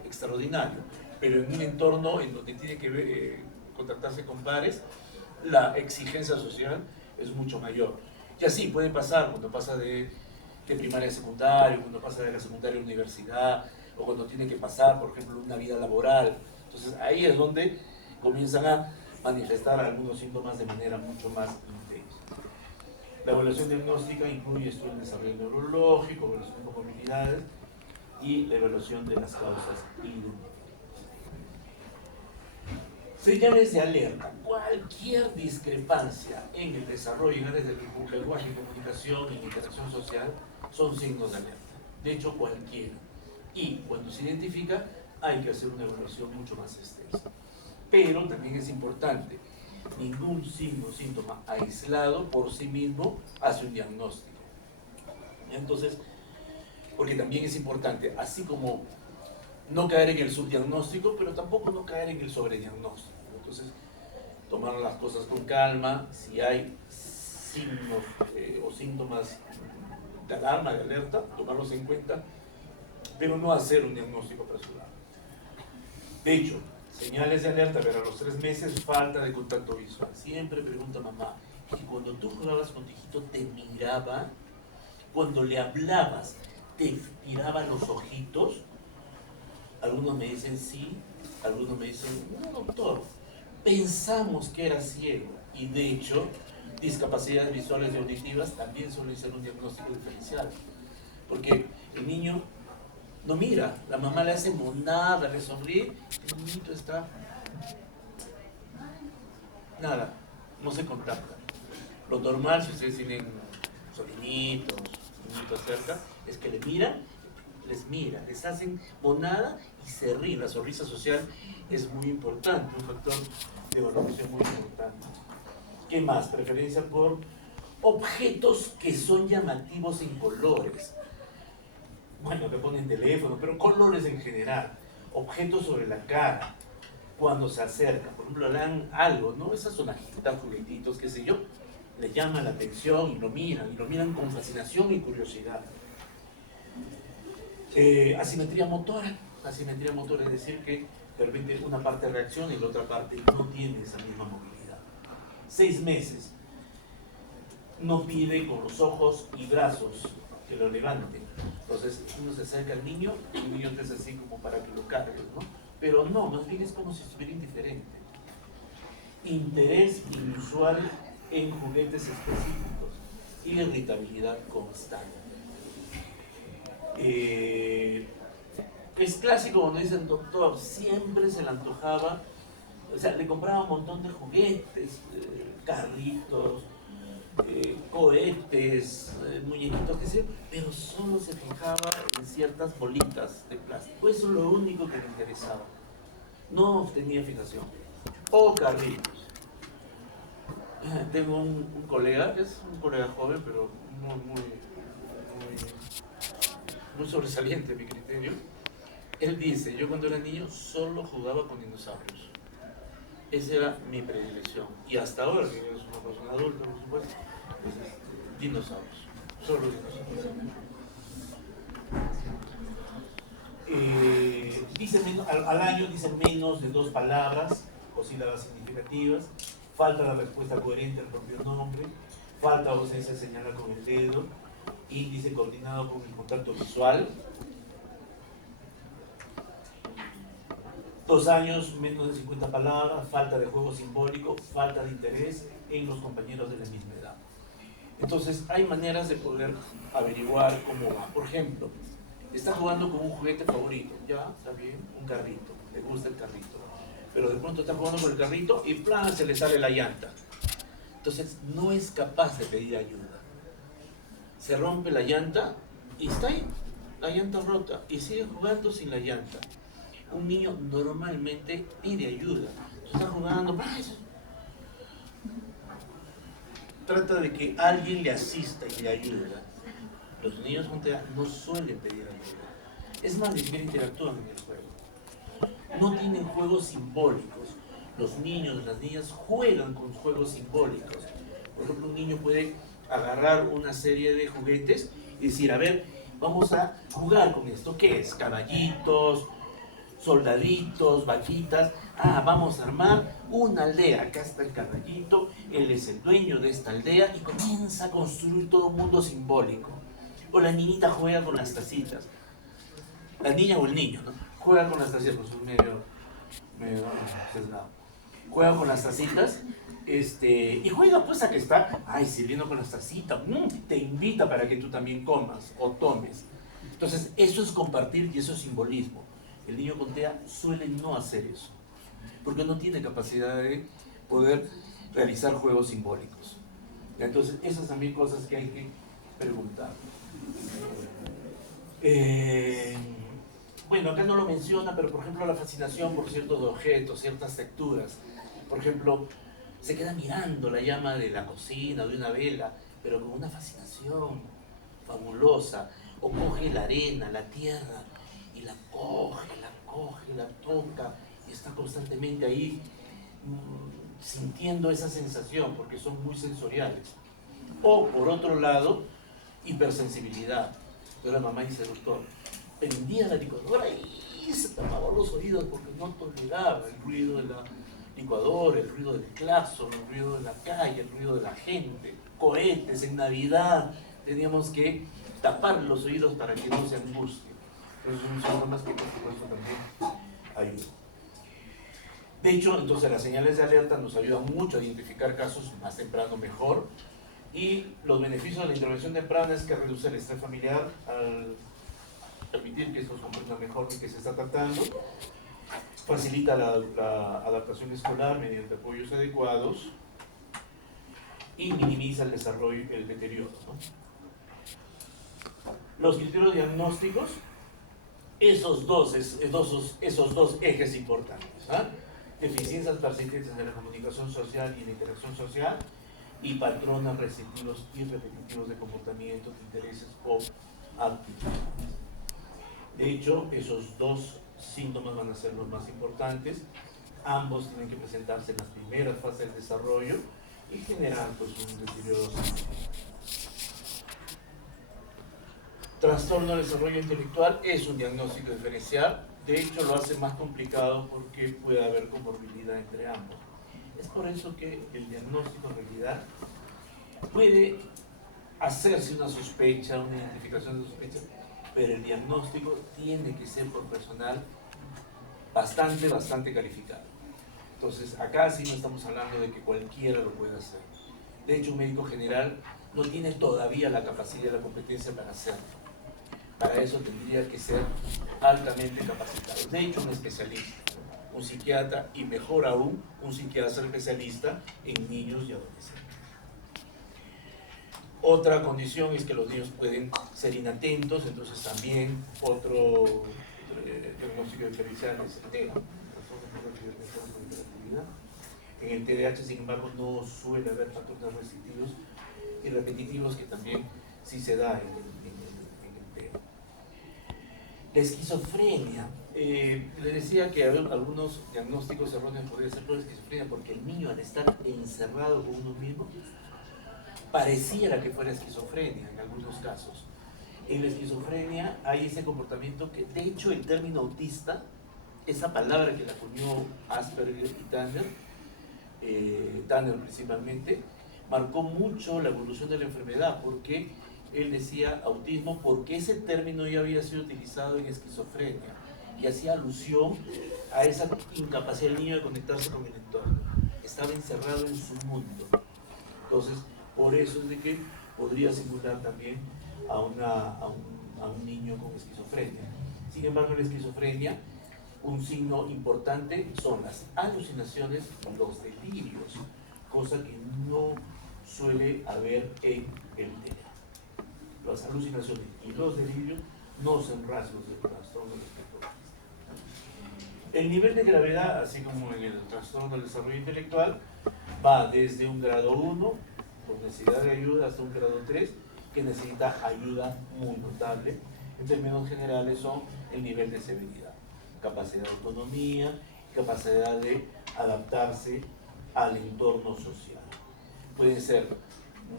extraordinario. Pero en un entorno en donde tiene que contactarse con pares, la exigencia social es mucho mayor. Y así puede pasar cuando pasa de primaria a secundaria, cuando pasa de la secundaria a universidad, o cuando tiene que pasar, por ejemplo, una vida laboral. Entonces ahí es donde comienzan a manifestar algunos síntomas de manera mucho más intensa. La evaluación diagnóstica incluye estudios de desarrollo neurológico, evaluación de comorbilidades y la evaluación de las causas identificadas. Señales de alerta. Cualquier discrepancia en el desarrollo en áreas del lenguaje y comunicación y interacción social son signos de alerta. De hecho, cualquiera. Y cuando se identifica, hay que hacer una evaluación mucho más extensa. Pero también es importante, ningún signo o síntoma aislado por sí mismo hace un diagnóstico. Entonces, porque también es importante, así como no caer en el subdiagnóstico, pero tampoco no caer en el sobrediagnóstico. Entonces, tomar las cosas con calma, si hay signos o síntomas de alarma, de alerta, tomarlos en cuenta, pero no hacer un diagnóstico apresurado. De hecho, señales de alerta, pero a los 3 meses, falta de contacto visual. Siempre pregunta mamá, ¿y cuando tú jugabas con tu hijito te miraba? Cuando le hablabas, ¿te miraba los ojitos? Algunos me dicen sí, algunos me dicen, no doctor, pensamos que era ciego. Y de hecho, discapacidades visuales y auditivas también suelen ser un diagnóstico diferencial. Porque el niño no mira, la mamá le hace monada, le sonríe, el niñito está nada, no se contacta. Lo normal, si ustedes tienen sobrinitos, niñitos cerca, es que les mira, les hacen monada y se ríen. La sonrisa social es muy importante, un factor de valoración muy importante. ¿Qué más? Preferencia por objetos que son llamativos en colores. Bueno, le ponen teléfono, pero colores en general. Objetos sobre la cara, cuando se acercan. Por ejemplo, le dan algo, ¿no? Esas sonajitas, juguetitos, qué sé yo, le llama la atención y lo miran con fascinación y curiosidad. Asimetría motora es decir que de repente una parte reacciona y la otra parte no tiene esa misma movilidad. 6 meses, no pide con los ojos y brazos que lo levanten. Entonces uno se acerca al niño y el niño te hace así como para que lo cargues, ¿no? Pero no, más bien es como si estuviera indiferente. Interés inusual en juguetes específicos, irritabilidad constante. Es clásico cuando dicen, doctor, siempre se le antojaba, o sea, le compraba un montón de juguetes, carritos, cohetes, muñequitos, qué sé yo, pero solo se fijaba en ciertas bolitas de plástico. Eso es lo único que le interesaba. No tenía fijación. O carritos. Tengo un colega, que es un colega joven, pero muy sobresaliente a mi criterio. Él dice, yo cuando era niño solo jugaba con dinosaurios. Esa era mi predilección. Y hasta ahora, que es una persona adulta, por supuesto, pues es dinosaurios. Solo dinosaurios. Dice al año dice menos de 2 palabras o sílabas significativas, falta la respuesta coherente al propio nombre, falta ausencia de señalar con el dedo, índice coordinado con el contacto visual. 2 años, menos de 50 palabras, falta de juego simbólico, falta de interés en los compañeros de la misma edad. Entonces, hay maneras de poder averiguar cómo va. Por ejemplo, está jugando con un juguete favorito, ya, está bien, un carrito, le gusta el carrito, pero de pronto está jugando con el carrito y ¡plan! Se le sale la llanta. Entonces, no es capaz de pedir ayuda. Se rompe la llanta y está ahí, la llanta rota, y sigue jugando sin la llanta. Un niño normalmente pide ayuda. Está jugando, trata de que alguien le asista y le ayude. Los niños con TEA no suelen pedir ayuda. Es más, ni siquiera interactúan en el juego. No tienen juegos simbólicos. Los niños, las niñas juegan con juegos simbólicos. Por ejemplo, un niño puede agarrar una serie de juguetes y decir, a ver, vamos a jugar con esto. ¿Qué es? Caballitos, soldaditos, vaquitas. Vamos a armar una aldea. Acá está el caballito, él es el dueño de esta aldea y comienza a construir todo un mundo simbólico. O la niñita juega con las tacitas. La niña o el niño, ¿no? Juega con las tacitas, pues es medio sesgado. Juega con las tacitas, y juega pues a que está, sirviendo con las tacitas, te invita para que tú también comas o tomes. Entonces, eso es compartir y eso es simbolismo. El niño con TEA suele no hacer eso, porque no tiene capacidad de poder realizar juegos simbólicos. Entonces, esas también cosas que hay que preguntar. Bueno, acá no lo menciona, pero por ejemplo la fascinación por ciertos objetos, ciertas texturas. Por ejemplo, se queda mirando la llama de la cocina o de una vela, pero con una fascinación fabulosa. O coge la arena, la tierra, y la coge, la toca, y está constantemente ahí sintiendo esa sensación, porque son muy sensoriales. O por otro lado, hipersensibilidad. Pero la mamá dice, doctor, prendía la licuadora y se tapaba los oídos porque no toleraba el ruido de la licuadora, el ruido del claxon, el ruido de la calle, el ruido de la gente, cohetes en Navidad. Teníamos que tapar los oídos para que no se angustie. Pero son síntomas que por supuesto también ayudan. De hecho, entonces las señales de alerta nos ayudan mucho a identificar casos más temprano mejor, y los beneficios de la intervención temprana es que reduce el estrés familiar al permitir que estos comprendan mejor de qué se está tratando, facilita la adaptación escolar mediante apoyos adecuados y minimiza el desarrollo, el deterioro, ¿no? Los criterios diagnósticos, esos dos ejes importantes, ¿ah? Deficiencias persistentes de la comunicación social y la interacción social, y patrones receptivos y repetitivos de comportamientos, de intereses o actitudes. De hecho, esos dos síntomas van a ser los más importantes. Ambos tienen que presentarse en las primeras fases del desarrollo y generar pues, un deterioro. Trastorno del desarrollo intelectual es un diagnóstico diferencial. De hecho, lo hace más complicado porque puede haber comorbilidad entre ambos. Es por eso que el diagnóstico en realidad puede hacerse una sospecha, una identificación de sospecha, pero el diagnóstico tiene que ser por personal bastante calificado. Entonces, acá sí no estamos hablando de que cualquiera lo pueda hacer. De hecho, un médico general no tiene todavía la capacidad y la competencia para hacerlo. Para eso tendría que ser altamente capacitado. De hecho, un especialista, un psiquiatra y mejor aún, un psiquiatra especialista en niños y adolescentes. Otra condición es que los niños pueden ser inatentos, entonces también otro diagnóstico diferencial es el TEA. En el TDAH, sin embargo, no suele haber patrones restrictivos y repetitivos, que también sí se da en el TEA. La esquizofrenia. Le decía que algunos diagnósticos erróneos podrían ser por esquizofrenia, porque el niño, al estar encerrado con uno mismo, pareciera que fuera esquizofrenia en algunos casos. En la esquizofrenia hay ese comportamiento que, de hecho, el término autista, esa palabra que la acuñó Asperger y Tanner principalmente, marcó mucho la evolución de la enfermedad, porque él decía autismo porque ese término ya había sido utilizado en esquizofrenia y hacía alusión a esa incapacidad del niño de conectarse con el entorno. Estaba encerrado en su mundo. Entonces, por eso es de que podría simular también a un niño con esquizofrenia. Sin embargo, en la esquizofrenia, un signo importante son las alucinaciones y los delirios, cosa que no suele haber en el TEA. Las alucinaciones y los delirios no son rasgos del trastorno del espectro autista. El nivel de gravedad, así como en el trastorno del desarrollo intelectual, va desde un grado 1, con necesidad de ayuda, hasta un grado 3, que necesita ayuda muy notable. En términos generales son el nivel de severidad, capacidad de autonomía, capacidad de adaptarse al entorno social. Pueden ser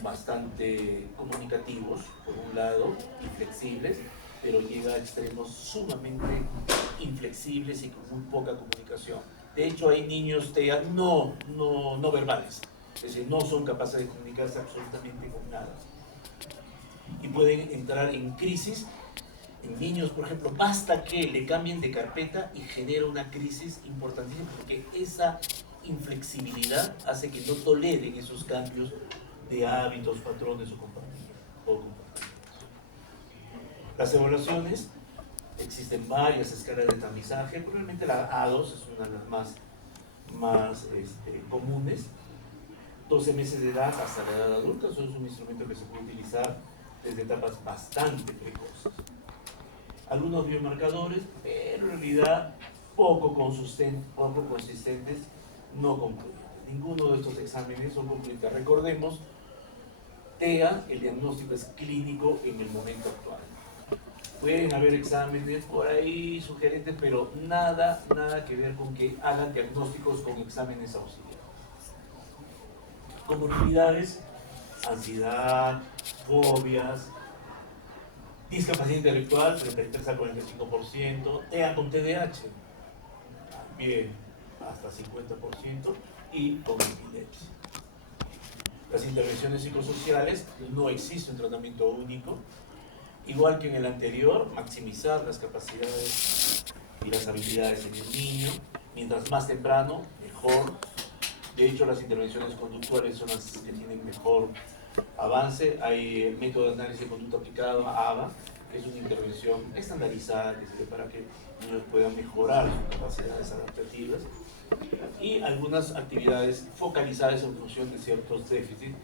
bastante comunicativos, por un lado, y flexibles, pero llega a extremos sumamente inflexibles y con muy poca comunicación. De hecho, hay niños TEA no verbales, es decir, no son capaces de comunicarse absolutamente con nada. Y pueden entrar en crisis. En niños, por ejemplo, basta que le cambien de carpeta y genera una crisis importantísima, porque esa inflexibilidad hace que no toleren esos cambios de hábitos, patrones o comportamientos. Las evaluaciones, existen varias escalas de tamizaje, probablemente la A2 es una de las más comunes. 12 meses de edad hasta la edad adulta, eso es un instrumento que se puede utilizar desde etapas bastante precoces. Algunos biomarcadores, pero en realidad poco consistentes, no concluyentes. Ninguno de estos exámenes son concluyentes. Recordemos, TEA, el diagnóstico es clínico en el momento actual. Pueden haber exámenes por ahí sugerentes, pero nada que ver con que hagan diagnósticos con exámenes auxiliares. Comorbilidades, ansiedad, fobias, Discapacidad intelectual, 33 al 45%, TEA con TDAH, también hasta 50%, y con epilepsia. Las intervenciones psicosociales, no existe un tratamiento único, igual que en el anterior, maximizar las capacidades y las habilidades en el niño, mientras más temprano, mejor. De hecho, las intervenciones conductuales son las que tienen mejor avance. Hay el método de análisis de conducta aplicado, ABA, que es una intervención estandarizada que sirve para que niños puedan mejorar sus capacidades adaptativas, y algunas actividades focalizadas en función de ciertos déficits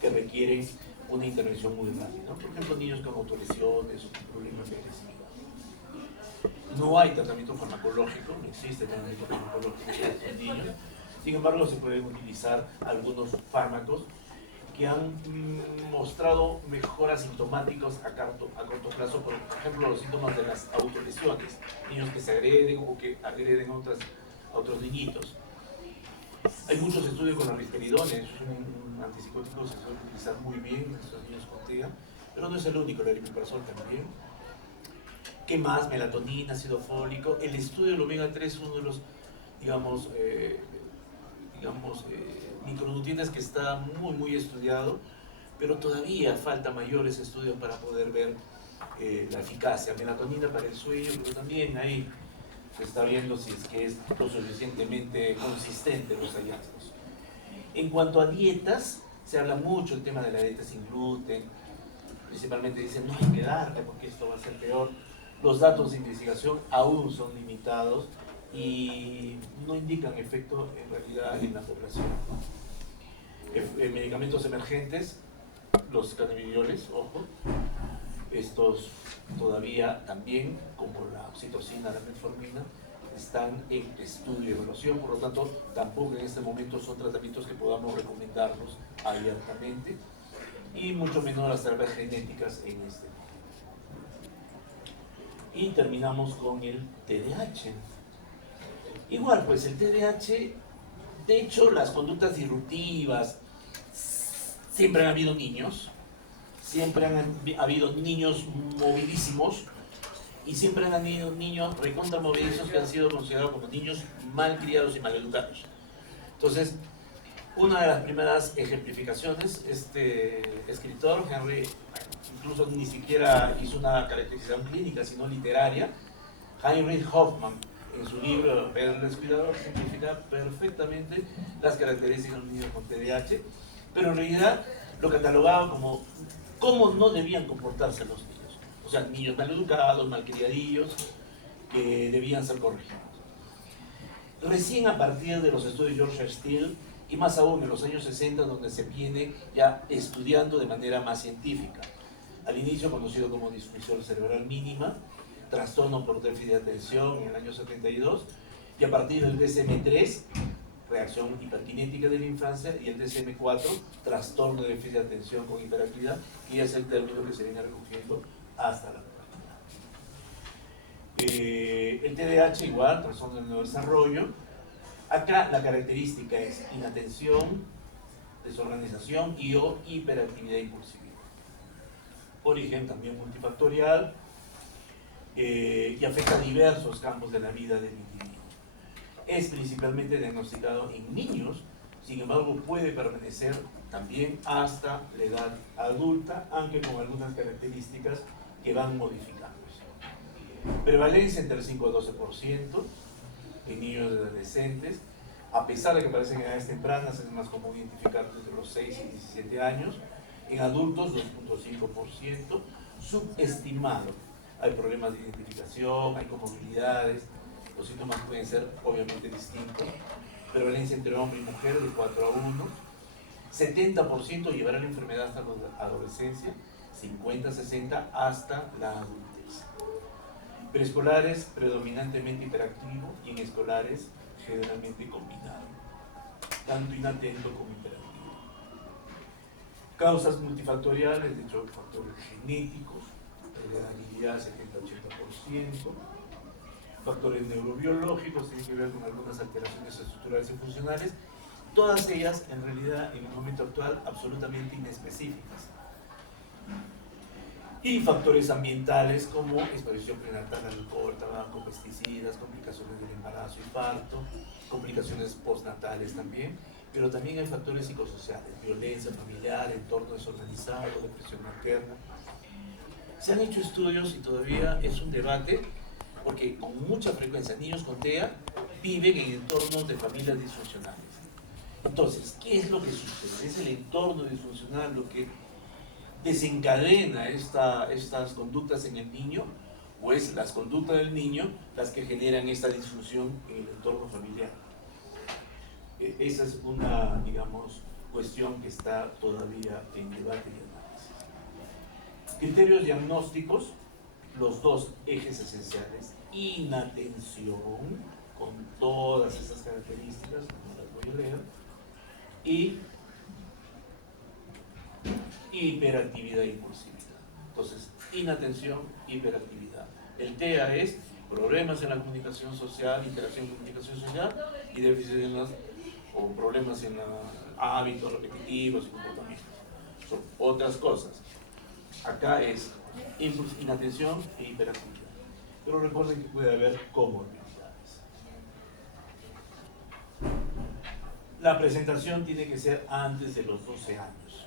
que requieren una intervención muy rápida, ¿no? Por ejemplo, niños con autolesiones o con problemas de agresividad. No hay tratamiento farmacológico, no existe tratamiento farmacológico para estos niños. Sin embargo, se pueden utilizar algunos fármacos que han mostrado mejoras sintomáticas a corto plazo, por ejemplo, los síntomas de las autolesiones, niños que se agreden o que agreden a otros niñitos. Hay muchos estudios con la risperidona, es un antipsicótico que se suele utilizar muy bien en estos niños con TEA, pero no es el único, el aripiprazol también. ¿Qué más? Melatonina, ácido fólico. El estudio del omega 3 es uno de los, digamos, micronutrientes que está muy estudiado, pero todavía falta mayores estudios para poder ver la eficacia. Melatonina para el sueño, pero también ahí se está viendo si es que es lo suficientemente consistente los hallazgos. En cuanto a dietas, se habla mucho el tema de la dieta sin gluten, principalmente dicen no hay que darle porque esto va a ser peor. Los datos de investigación aún son limitados y no indican efecto en realidad en la población. Medicamentos emergentes, los cannabinoides, ojo, estos todavía también, como la oxitocina, la metformina, están en estudio y evaluación, por lo tanto, tampoco en este momento son tratamientos que podamos recomendarlos abiertamente, y mucho menos las terapias genéticas en este momento. Y terminamos con el TDAH. Igual, pues el TDAH, de hecho, las conductas disruptivas, siempre han habido niños, siempre han habido niños movidísimos, y siempre han habido niños recontra movidizos que han sido considerados como niños mal criados y mal educados. Entonces, una de las primeras ejemplificaciones, este escritor, Henry, incluso ni siquiera hizo una caracterización clínica, sino literaria, Heinrich Hoffmann, en su libro El Descuidador, simplifica perfectamente las características de un niño con TDAH, pero en realidad lo catalogaba como cómo no debían comportarse los niños. O sea, niños mal educados, mal criadillos, que debían ser corregidos. Recién a partir de los estudios de George Steele, y más aún en los años 60, donde se viene ya estudiando de manera más científica. Al inicio conocido como disfunción cerebral mínima, trastorno por déficit de atención en el año 72, y a partir del DSM-3, reacción hiperkinética de la infancia, y el DSM-4, trastorno de déficit de atención con hiperactividad, que ya es el término que se viene recogiendo hasta la actualidad. El TDAH igual, trastorno del neurodesarrollo. Acá la característica es inatención, desorganización y o hiperactividad impulsiva. Origen también multifactorial, y afecta diversos campos de la vida del individuo. Es principalmente diagnosticado en niños, sin embargo puede permanecer también hasta la edad adulta, aunque con algunas características que van modificándose. Prevalencia entre el 5 a 12% en niños y adolescentes. A pesar de que aparecen en edades tempranas, es más común identificar entre los 6 y 17 años. En adultos, 2.5%, subestimado. Hay problemas de identificación, hay comorbilidades, los síntomas pueden ser obviamente distintos. Prevalencia entre hombre y mujer de 4 a 1. 70% llevará la enfermedad hasta la adolescencia, 50-60 hasta la adultez. Preescolares predominantemente hiperactivo, y en escolares generalmente combinado, tanto inatento como hiperactivo. Causas multifactoriales, de hecho factores genéticos, heredabilidad 70-80%, factores neurobiológicos, tienen que ver con algunas alteraciones estructurales y funcionales, todas ellas en realidad en el momento actual absolutamente inespecíficas. Y factores ambientales como exposición prenatal al alcohol, tabaco, pesticidas, complicaciones del embarazo y parto, complicaciones postnatales también, pero también hay factores psicosociales, violencia familiar, entorno desorganizado, depresión materna. Se han hecho estudios y todavía es un debate porque con mucha frecuencia niños con TEA viven en entornos de familias disfuncionales. Entonces, ¿qué es lo que sucede? ¿Es el entorno disfuncional lo que desencadena estas conductas en el niño, o es las conductas del niño las que generan esta disfunción en el entorno familiar? Esa es una, digamos, cuestión que está todavía en debate y análisis. Criterios diagnósticos, los dos ejes esenciales: inatención, con todas esas características, no las voy a leer, y hiperactividad e impulsividad. Entonces, inatención, hiperactividad. El TEA es problemas en la comunicación social, interacción en comunicación social, y déficit en las, o problemas en hábitos repetitivos y comportamientos. Son otras cosas. Acá es inatención e hiperactividad. Pero recuerden que puede haber comorbilidades. La presentación tiene que ser antes de los 12 años.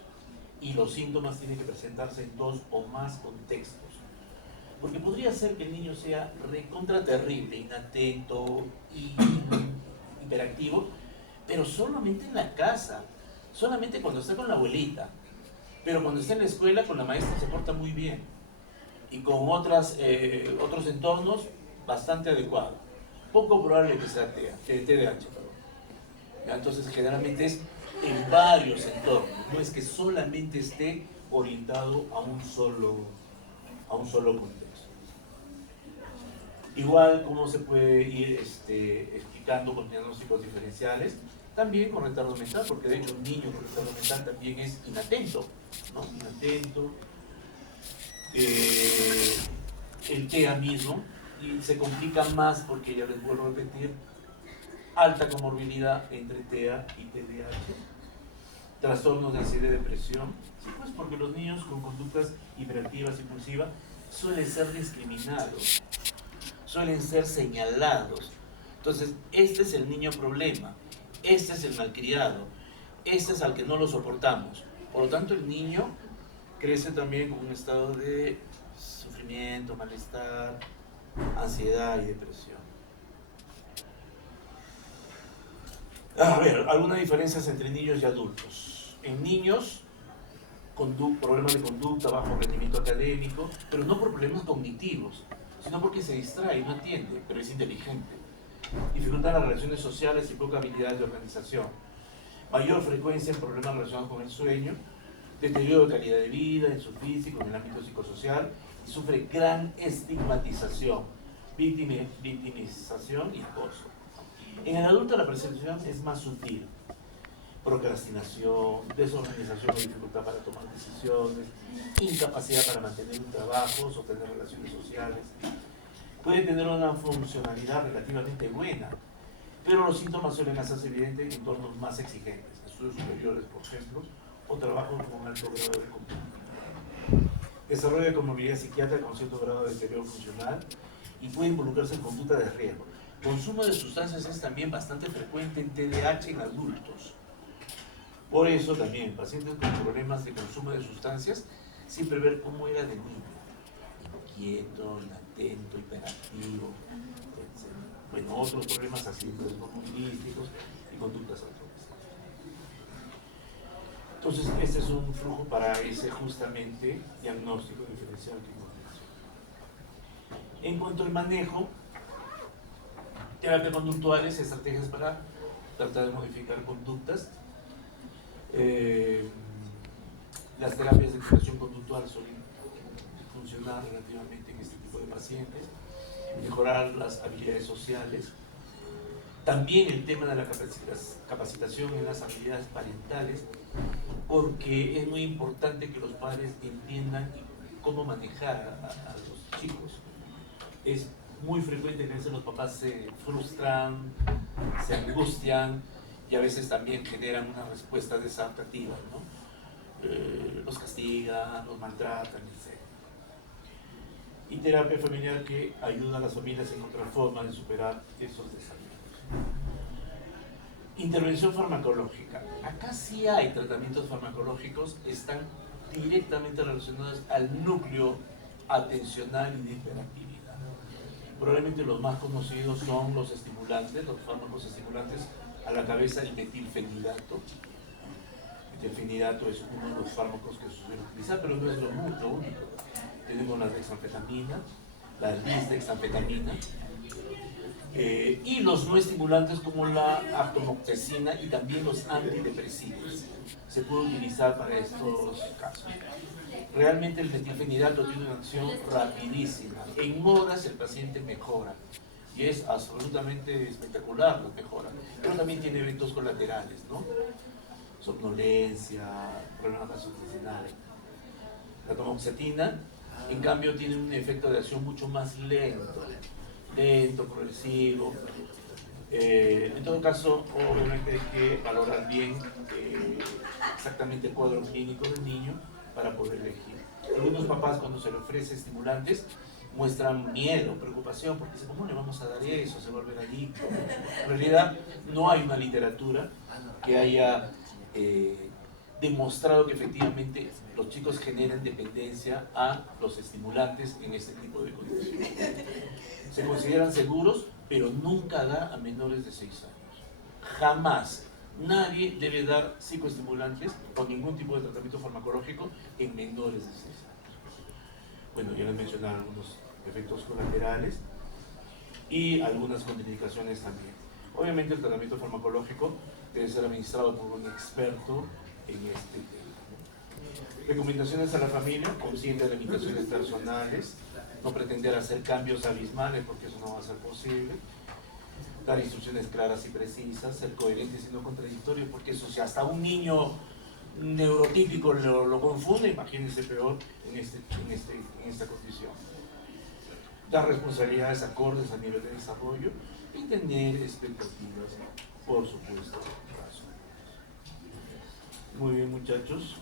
Y los síntomas tienen que presentarse en 2 o más contextos. Porque podría ser que el niño sea recontra terrible, inatento y hiperactivo, pero solamente en la casa, solamente cuando está con la abuelita. Pero cuando está en la escuela, con la maestra se porta muy bien. Y con otros entornos, bastante adecuado. Poco probable que sea TDAH, perdón. Entonces, generalmente es en varios entornos, no es que solamente esté orientado a un solo contexto. Igual como se puede ir explicando con diagnósticos diferenciales, también con retardo mental, porque de hecho un niño con retardo mental también es inatento, ¿no? Inatento, el TEA mismo, y se complica más porque, ya les vuelvo a repetir, alta comorbilidad entre TEA y TDAH, trastornos de ansiedad y depresión, sí, pues porque los niños con conductas hiperactivas y impulsivas suelen ser discriminados, suelen ser señalados. Entonces, este es el niño problema, este es el malcriado, este es al que no lo soportamos. Por lo tanto, el niño crece también con un estado de sufrimiento, malestar, ansiedad y depresión. A ver, algunas diferencias entre niños y adultos. En niños, problemas de conducta, bajo rendimiento académico, pero no por problemas cognitivos, sino porque se distrae, no atiende, pero es inteligente. Dificultad en las relaciones sociales y poca habilidad de organización. Mayor frecuencia en problemas relacionados con el sueño, deterioro de calidad de vida en su físico, en el ámbito psicosocial, y sufre gran estigmatización, victimización y acoso. En el adulto la percepción es más sutil: procrastinación, desorganización o dificultad para tomar decisiones, incapacidad para mantener un trabajo, sostener relaciones sociales. Puede tener una funcionalidad relativamente buena, pero los síntomas suelen hacerse evidentes en entornos más exigentes, estudios superiores, por ejemplo, o trabajos con alto grado de comodidad. Desarrollo de comorbilidad psiquiátrica con cierto grado de deterioro funcional y puede involucrarse en conducta de riesgo. Consumo de sustancias es también bastante frecuente en TDAH en adultos. Por eso también, pacientes con problemas de consumo de sustancias, siempre ver cómo era de niño. Inquieto, inatento, hiperactivo, etc. Bueno, otros problemas así, lingüísticos y conductas autónomas. Entonces, este es un flujo para ese justamente diagnóstico diferencial que hemos. En cuanto al manejo, terapia conductuales, estrategias para tratar de modificar conductas. Las terapias de educación conductual suelen funcionar relativamente en este tipo de pacientes, mejorar las habilidades sociales. También el tema de la capacitación en las habilidades parentales, porque es muy importante que los padres entiendan cómo manejar a los chicos. Es muy frecuente que a veces los papás se frustran, se angustian y a veces también generan una respuesta desadaptativa, ¿no? Los castigan, los maltratan, etc. y terapia familiar que ayuda a las familias a encontrar formas de superar esos desafíos. Intervención farmacológica. Acá sí hay tratamientos farmacológicos, están directamente relacionados al núcleo atencional y de hiperactividad. Probablemente los más conocidos son los estimulantes, los fármacos estimulantes a la cabeza, el metilfenidato. El metilfenidato es uno de los fármacos que se suele utilizar, pero no es lo único. Tenemos la dexanfetamina, la lisdexanfetamina, y los no estimulantes como la atomoxetina y también los antidepresivos. Se puede utilizar para estos casos. Realmente el metilfenidato tiene una acción rapidísima. En horas el paciente mejora y es absolutamente espectacular la mejora. Pero también tiene eventos colaterales, ¿no? Somnolencia, problemas gastrointestinales. La atomoxetina, en cambio, tiene un efecto de acción mucho más lento, progresivo. En todo caso, obviamente hay que valorar bien exactamente el cuadro clínico del niño para poder elegir. Algunos papás, cuando se le ofrece estimulantes, muestran miedo, preocupación, porque dicen, ¿cómo le vamos a dar eso? Se va a volver adicto. En realidad, no hay una literatura que haya demostrado que efectivamente los chicos generan dependencia a los estimulantes en este tipo de condiciones. Se consideran seguros, pero nunca da a menores de 6 años. Jamás. Nadie debe dar psicoestimulantes o ningún tipo de tratamiento farmacológico en menores de 6 años. Bueno, ya les mencioné algunos efectos colaterales y algunas contraindicaciones también. Obviamente el tratamiento farmacológico debe ser administrado por un experto en este tema. Recomendaciones a la familia: consciente de limitaciones personales, no pretender hacer cambios abismales porque eso no va a ser posible, dar instrucciones claras y precisas, ser coherentes y no contradictorios, porque eso, si hasta un niño neurotípico lo confunde, imagínense peor en esta condición. Dar responsabilidades acordes a nivel de desarrollo y tener expectativas, por supuesto, razonables. Muy bien, muchachos.